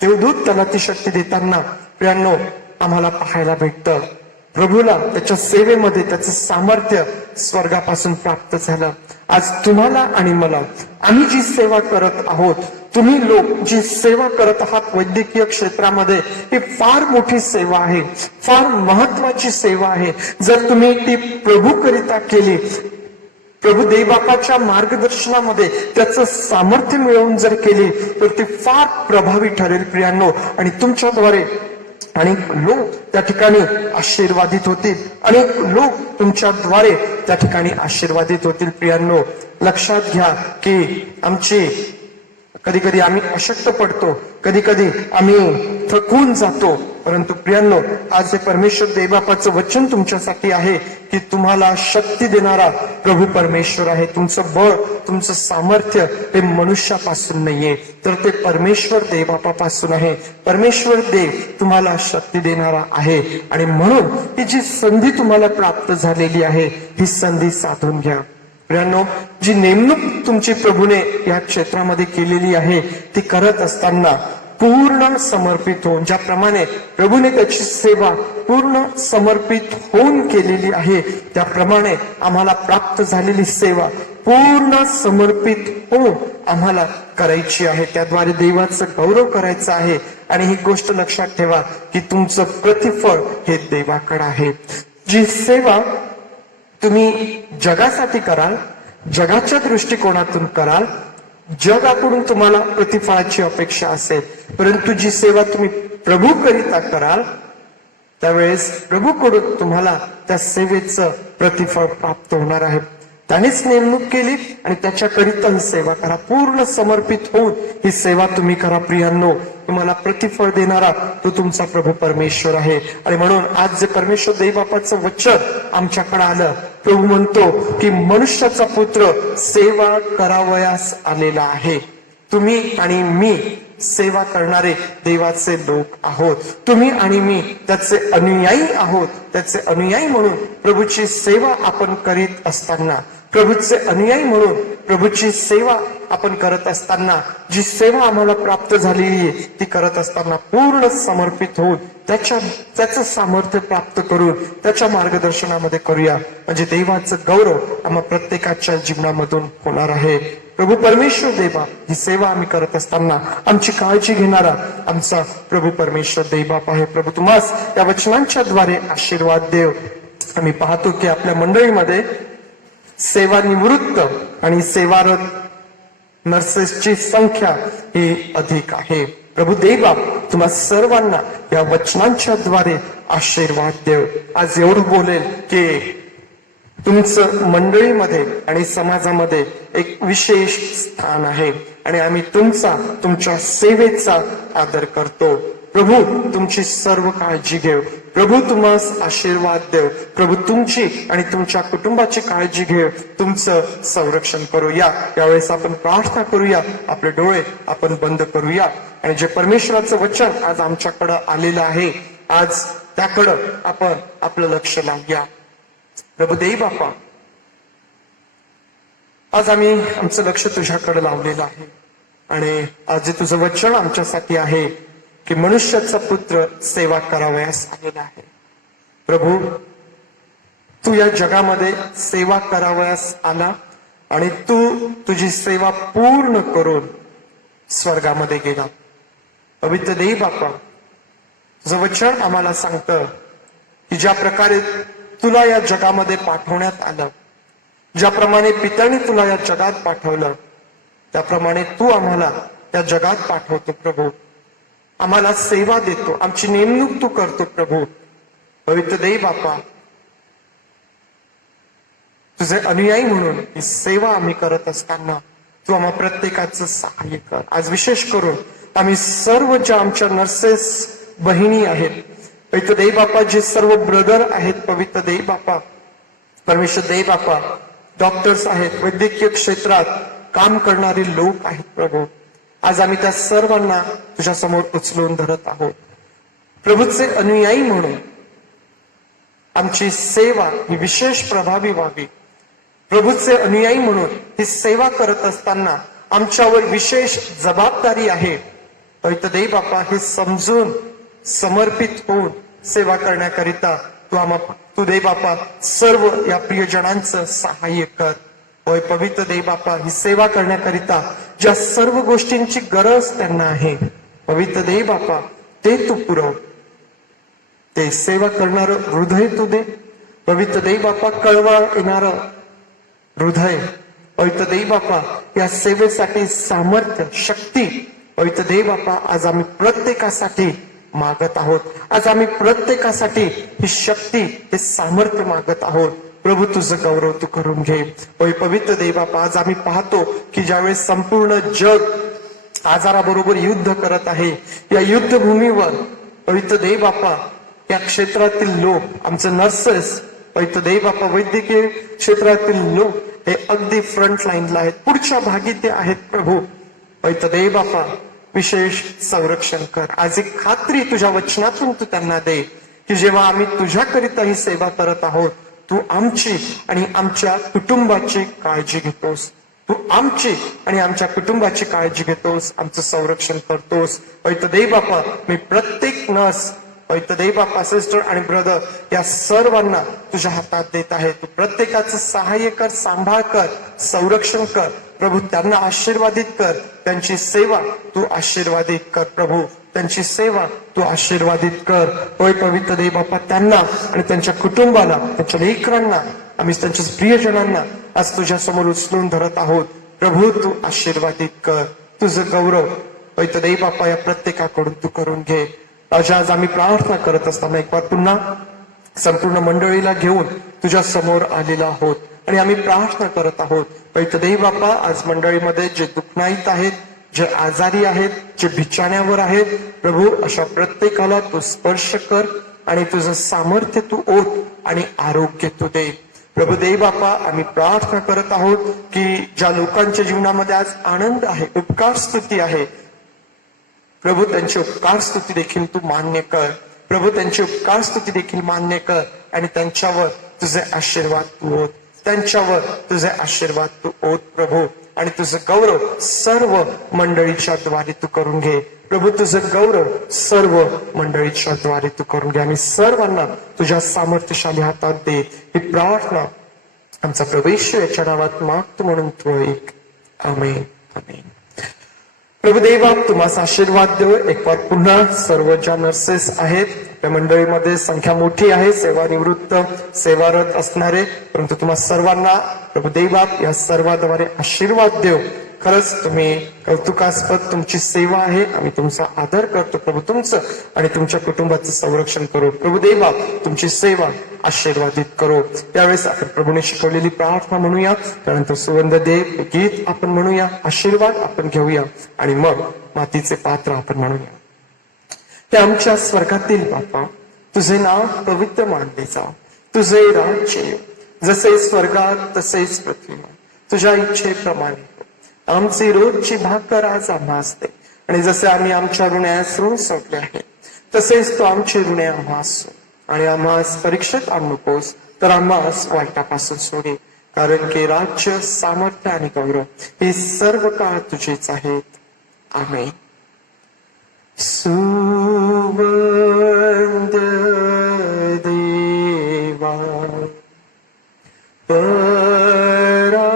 देवदूत त्याला ती शक्ती देताना प्रियांनो आम्हाला पाहायला भेटतं प्रभूला त्याच्या सेवेमध्ये त्याचं सामर्थ्य स्वर्गापासून प्राप्त झालं. आज तुम्हाला आणि मला, आम्ही जी सेवा करत आहोत, तुम्ही लोक जी सेवा करत आहात वैद्यकीय क्षेत्रामध्ये, ही फार मोठी सेवा आहे, फार महत्वाची सेवा आहे. जर तुम्ही ती प्रभूकरिता केली, प्रभू देवबापाच्या मार्गदर्शनामध्ये त्याचं सामर्थ्य मिळवून जर केली तर ती फार प्रभावी ठरेल प्रियांनो. आणि तुमच्याद्वारे अनेक लोक त्या ठिकाणी आशीर्वादित होतील, अनेक लोक तुमच्याद्वारे त्या ठिकाणी आशीर्वादित होतील. प्रियांनो, लक्षात घ्या की कधी कधी आम्ही अशक्त पडतो, कधी कधी आम्ही थकून जातो, परंतु प्रियांनो आज हे परमेश्वर देवबापाचं वचन तुमच्यासाठी आहे की तुम्हाला शक्ती देणारा प्रभू परमेश्वर आहे. तुमचं बळ, तुमचं सामर्थ्य हे मनुष्यापासून नाहीये, तर ते परमेश्वर देवबापापासून आहे. परमेश्वर देव तुम्हाला शक्ती देणारा आहे. आणि म्हणून ही जी संधी तुम्हाला प्राप्त झालेली आहे, ही संधी साधून घ्या. प्रियांनो, जी नेमणूक तुमची प्रभूने या क्षेत्रामध्ये केलेली आहे ती करत असताना पूर्ण समर्पित होऊन, ज्याप्रमाणे प्रभूने त्याची सेवा पूर्ण समर्पित होऊन केलेली आहे, त्याप्रमाणे आम्हाला प्राप्त झालेली सेवा पूर्ण समर्पित होऊन आम्हाला करायची आहे. त्याद्वारे देवाचं गौरव करायचं आहे. आणि ही गोष्ट लक्षात ठेवा की तुमचं प्रतिफळ हे देवाकडे आहे. जी सेवा तुम्ही जगासाठी कराल, जगाच्या दृष्टिकोनातून कराल, जगाकडून तुम्हाला प्रतिफळाची अपेक्षा असेल, परंतु जी सेवा तुम्ही प्रभू करिता कराल त्यावेळेस प्रभूकडून तुम्हाला त्या सेवेचं प्रतिफळ प्राप्त होणार आहे. त्यानेच नेमणूक केली आणि त्याच्याकरिता ही सेवा करा. पूर्ण समर्पित होऊन ही सेवा तुम्ही करा. प्रियांनो, तुम्हाला प्रतिफळ देणारा तो तुमचा प्रभू परमेश्वर आहे. आणि म्हणून आज जे परमेश्वर देवबापाचं वचन आमच्याकडे आलं, प्रभू म्हणतो की मनुष्याचा पुत्र सेवा करावयास आलेला आहे. तुम्ही आणि मी सेवा करणारे देवाचे लोक आहोत. तुम्ही आणि मी त्याचे अनुयायी आहोत. त्याचे अनुयायी म्हणून प्रभूची सेवा आपण करीत असताना, प्रभूचे अनुयायी म्हणून प्रभूची सेवा आपण करत असताना, जी सेवा आम्हाला प्राप्त झालेली आहे ती करत असताना पूर्ण समर्पित होऊन त्याचं सामर्थ्य प्राप्त करून त्याच्या मार्गदर्शनामध्ये करूया. म्हणजे देवाचं गौरव आम्हा प्रत्येकाच्या जीवनामधून होणार आहे. प्रभू परमेश्वर देवा, ही सेवा आम्ही करत असताना आमची काळजी घेणारा आमचा प्रभू परमेश्वर देवबाप आहे. प्रभू तुम्हास या वचनांच्या द्वारे आशीर्वाद देव. आम्ही पाहतो की आपल्या मंडळीमध्ये सेवानिवृत्त आणि सेवारत नर्सेसची संख्या ही अधिक आहे. प्रभू देवबाप तुम्हा सर्वांना या वचनांच्या द्वारे आशीर्वाद देव. आज एवढं बोलेल की तुमचं मंडळीमध्ये आणि समाजामध्ये एक विशेष स्थान आहे आणि आम्ही तुमच्या सेवेचा आदर करतो. प्रभू तुमची सर्व काळजी घेव. प्रभू तुम्हास आशीर्वाद देव. प्रभू तुमची आणि तुमच्या कुटुंबाची काळजी घेव. तुमचं संरक्षण करूया. यावेळेस आपण प्रार्थना करूया. आपले डोळे आपण बंद करूया आणि जे परमेश्वराचं वचन आज आमच्याकडं आलेलं आहे, आज त्याकडं आपण आपलं लक्ष लावूया. प्रभू देई बापा, आज आम्ही आमचं लक्ष तुझ्याकडे लावलेलं आहे आणि आज जे तुझं वचन आमच्यासाठी आहे की मनुष्याचा पुत्र सेवा करावयास आलेला आहे. प्रभू तू या जगामध्ये सेवा करावयास आला आणि तू तुझी सेवा पूर्ण करून स्वर्गामध्ये गेला. पवित्र देई बापा, तुझं वचन आम्हाला सांगतं की ज्या प्रकारे तुला या जगामध्ये पाठवण्यात आलं, ज्याप्रमाणे पित्याने तुला या जगात पाठवलं, त्याप्रमाणे तू आम्हाला या जगात पाठवतो. प्रभू आम्हाला सेवा देतो, आमची नेमणूक तू करतो. प्रभू पवित्र देई बापा, तुझे अनुयायी म्हणून ही सेवा आम्ही करत असताना तू आम्हा प्रत्येकाचं सहाय्य कर. आज विशेष करून आम्ही सर्व ज्या आमच्या नर्सेस बहिणी आहेत, पवित्र देई बापा, जे सर्व ब्रदर आहेत, पवित्र देई बापा, परमेश्वर देई बापा, डॉक्टर्स आहेत, वैद्यकीय क्षेत्रात काम करणारे लोक आहेत. प्रभू आज आम्ही त्या सर्वांना तुझ्या समोर उचलून धरत आहोत. प्रभूचे अनुयायी म्हणून आमची सेवा ही विशेष प्रभावी व्हावी. प्रभूचे अनुयायी म्हणून ही सेवा करत असताना आमच्यावर विशेष जबाबदारी आहे. पवित्र देई बापा, हे समजून समर्पित होऊन सेवा करण्याकरिता तू देई बापा सर्व या प्रियजनांचं सहाय्य कर. होय पवित्र देई बापा, ही सेवा करण्याकरिता ज्या सर्व गोष्टींची गरज त्यांना आहे, पवित्र देई बापा, ते तू पुरव. ते सेवा करणारं हृदय तू दे. पवित्र देई बापा, कळवा येणारं हृदय, पवित्र देई बापा, या सेवेसाठी सामर्थ्य, शक्ती, पवित्र देई बापा, आज आम्ही प्रत्येकासाठी मागत आहोत. आज आम्ही प्रत्येकासाठी ही शक्ती, हे सामर्थ्य मागत आहोत. प्रभू तुझं गौरव तू करून घे. होय पवित्र देई बापा, आज आम्ही पाहतो की ज्यावेळेस संपूर्ण जग आजाराबरोबर युद्ध करत आहे, या युद्धभूमीवर पवित्र देई बापा, या क्षेत्रातील लोक, आमचे नर्सेस, पवित्र देई बापा, वैद्यकीय क्षेत्रातील लोक हे अगदी फ्रंट लाईनला आहेत, पुढच्या भागी ते आहेत. प्रभू पवित्र देई बापा, विशेष संरक्षण कर. आज एक खात्री तुझ्या वचनातून तू त्यांना दे की जेव्हा आम्ही तुझ्याकरिता ही सेवा करत आहोत, तू आमची आणि आमच्या कुटुंबाची काळजी घेतोस. तू आमची आणि आमच्या कुटुंबाची काळजी घेतोस, आमचं संरक्षण करतोस. पवित्र देई बापा, मी प्रत्येक नर्स, पवित्र देई बापा, सिस्टर आणि ब्रदर, या सर्वांना तुझ्या हातात देत आहे. तू प्रत्येकाचं सहाय्य कर, सांभाळ कर, संरक्षण कर. प्रभू त्यांना आशीर्वादित कर. त्यांची सेवा तू आशीर्वादित कर. प्रभू त्यांची सेवा तू आशीर्वादित कर. होय पवित्र देई बापा, त्यांना आणि त्यांच्या कुटुंबाला, त्यांच्या लेकरांना, आम्ही त्यांच्या प्रियजनांना आज तुझ्या समोर उचलून धरत आहोत. प्रभू तू आशीर्वादित कर. तुझं गौरव पवित्र देई बापा या प्रत्येकाकडून तू करून घे. आज आम्ही प्रार्थना करत असताना एक बार पुन्हा संपूर्ण मंडळीला घेऊन तुझ्या समोर आलेला आहोत आणि आम्ही प्रार्थना करत आहोत. पवित्र देई बापा, आज मंडळीमध्ये जे दुःखनाईत आहेत, जे आजारी आहेत, जे बिछाण्यावर आहेत, प्रभू अशा प्रत्येकाला तू स्पर्श कर आणि तुझं सामर्थ्य तू ओत आणि आरोग्य तू दे. प्रभू देई बापा, आम्ही प्रार्थना करत आहोत की ज्या लोकांच्या जीवनामध्ये आज आनंद आहे, उपकार स्तुती आहे, प्रभू त्यांची उपकार स्तुती देखील तू मान्य कर. प्रभू त्यांची उपकार स्तुती देखील मान्य कर आणि त्यांच्यावर तुझे आशीर्वाद तू ओत. त्यांच्यावर तुझे आशीर्वाद तू ओत प्रभू आणि तुझं गौरव सर्व मंडळीच्या द्वारे तू करून घे. प्रभू तुझं गौरव सर्व मंडळीच्या द्वारे तू करून घे आणि सर्वांना तुझ्या सामर्थ्यशाली हातात दे. ही प्रार्थना आमचा प्रवेश याच्या नावात मागतो म्हणून तू ऐक. आमेन. आमेन. प्रभू देवा, तुम्हाला आशीर्वाद देऊ. एक बार पुन्हा सर्व ज्या नर्सेस आहेत त्या मंडळीमध्ये संख्या मोठी आहे, सेवानिवृत्त, सेवारत असणारे, परंतु तुम्हा सर्वांना प्रभू देवा या सर्वाद्वारे आशीर्वाद देऊ. खरंच तुम्ही कौतुकास्पद तुमची सेवा आहे. आम्ही तुमचा आदर करतो प्रभू. तुमचं आणि तुमच्या कुटुंबाचं संरक्षण करो प्रभू. देवा तुमची सेवा आशीर्वादित करो. त्यावेळेस आपण प्रभूने शिकवलेली प्रार्थना म्हणूया, त्यानंतर सुगंधदेव गीत आपण म्हणूया, आशीर्वाद आपण घेऊया आणि मग मातीचे पात्र आपण म्हणूया. ते आमच्या स्वर्गातील बापा, तुझे नाव पवित्र मानले जा, तुझे राज्य येऊ, जसे स्वर्गात तसेच पृथ्वीवर. तुझ्या इच्छेप्रमाणे आमची रोजची भाकर आज आम्हास दे, आणि जसे आम्ही आमच्या ऋणास ऋण सोडले आहे तसेच तू आमचे ऋणे आम्हास सोड, आणि आम्हास परीक्षेत आणू नकोस, तर आम्हास वाईटापासून सोडे. कारण की राज्य, सामर्थ्य आणि गौरव हे सर्व काळ तुझेच आहेत. आमेन. सुवंद देवा परात्मा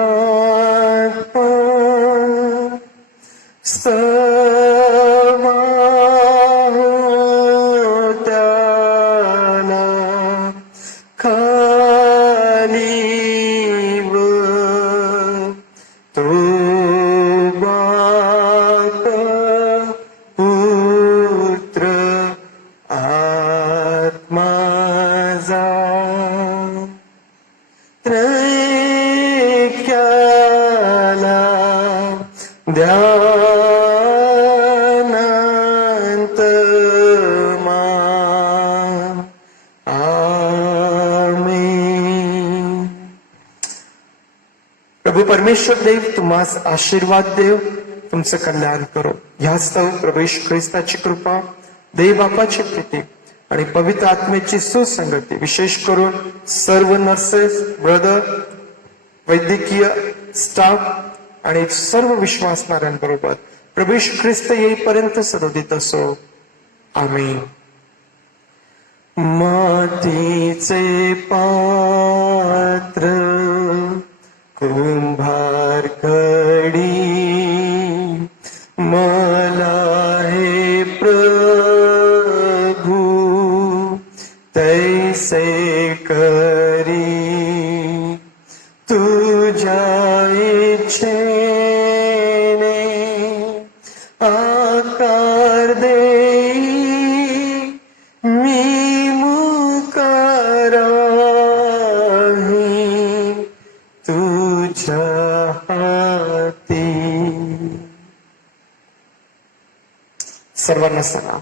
त्याला खाली वर तो बाप पुत्र आत्मा जा त्रैक्याला ध्यानांत मान. आमेन. प्रभू परमेश्वर देव तुम्हास आशीर्वाद देव, तुमचं कल्याण करो. ह्यास्तव प्रभू येशू ख्रिस्ताची कृपा, देव बापाची प्रीती आणि पवित्र आत्मेची सुसंगती, विशेष करून सर्व नर्सेस, ब्रदर, वैद्यकीय स्टाफ आणि सर्व विश्वासणाऱ्यांबरोबर प्रभू येशू ख्रिस्त येईपर्यंत सदोदित असो. आमेन. मातीचे पात्र कुंभार कडी, मला हे प्रभू तैसे करी, तुझ्या इच्छेने आकार देई, मी मुकार आहे तुझ्या हाती. सर्वांना सलाम.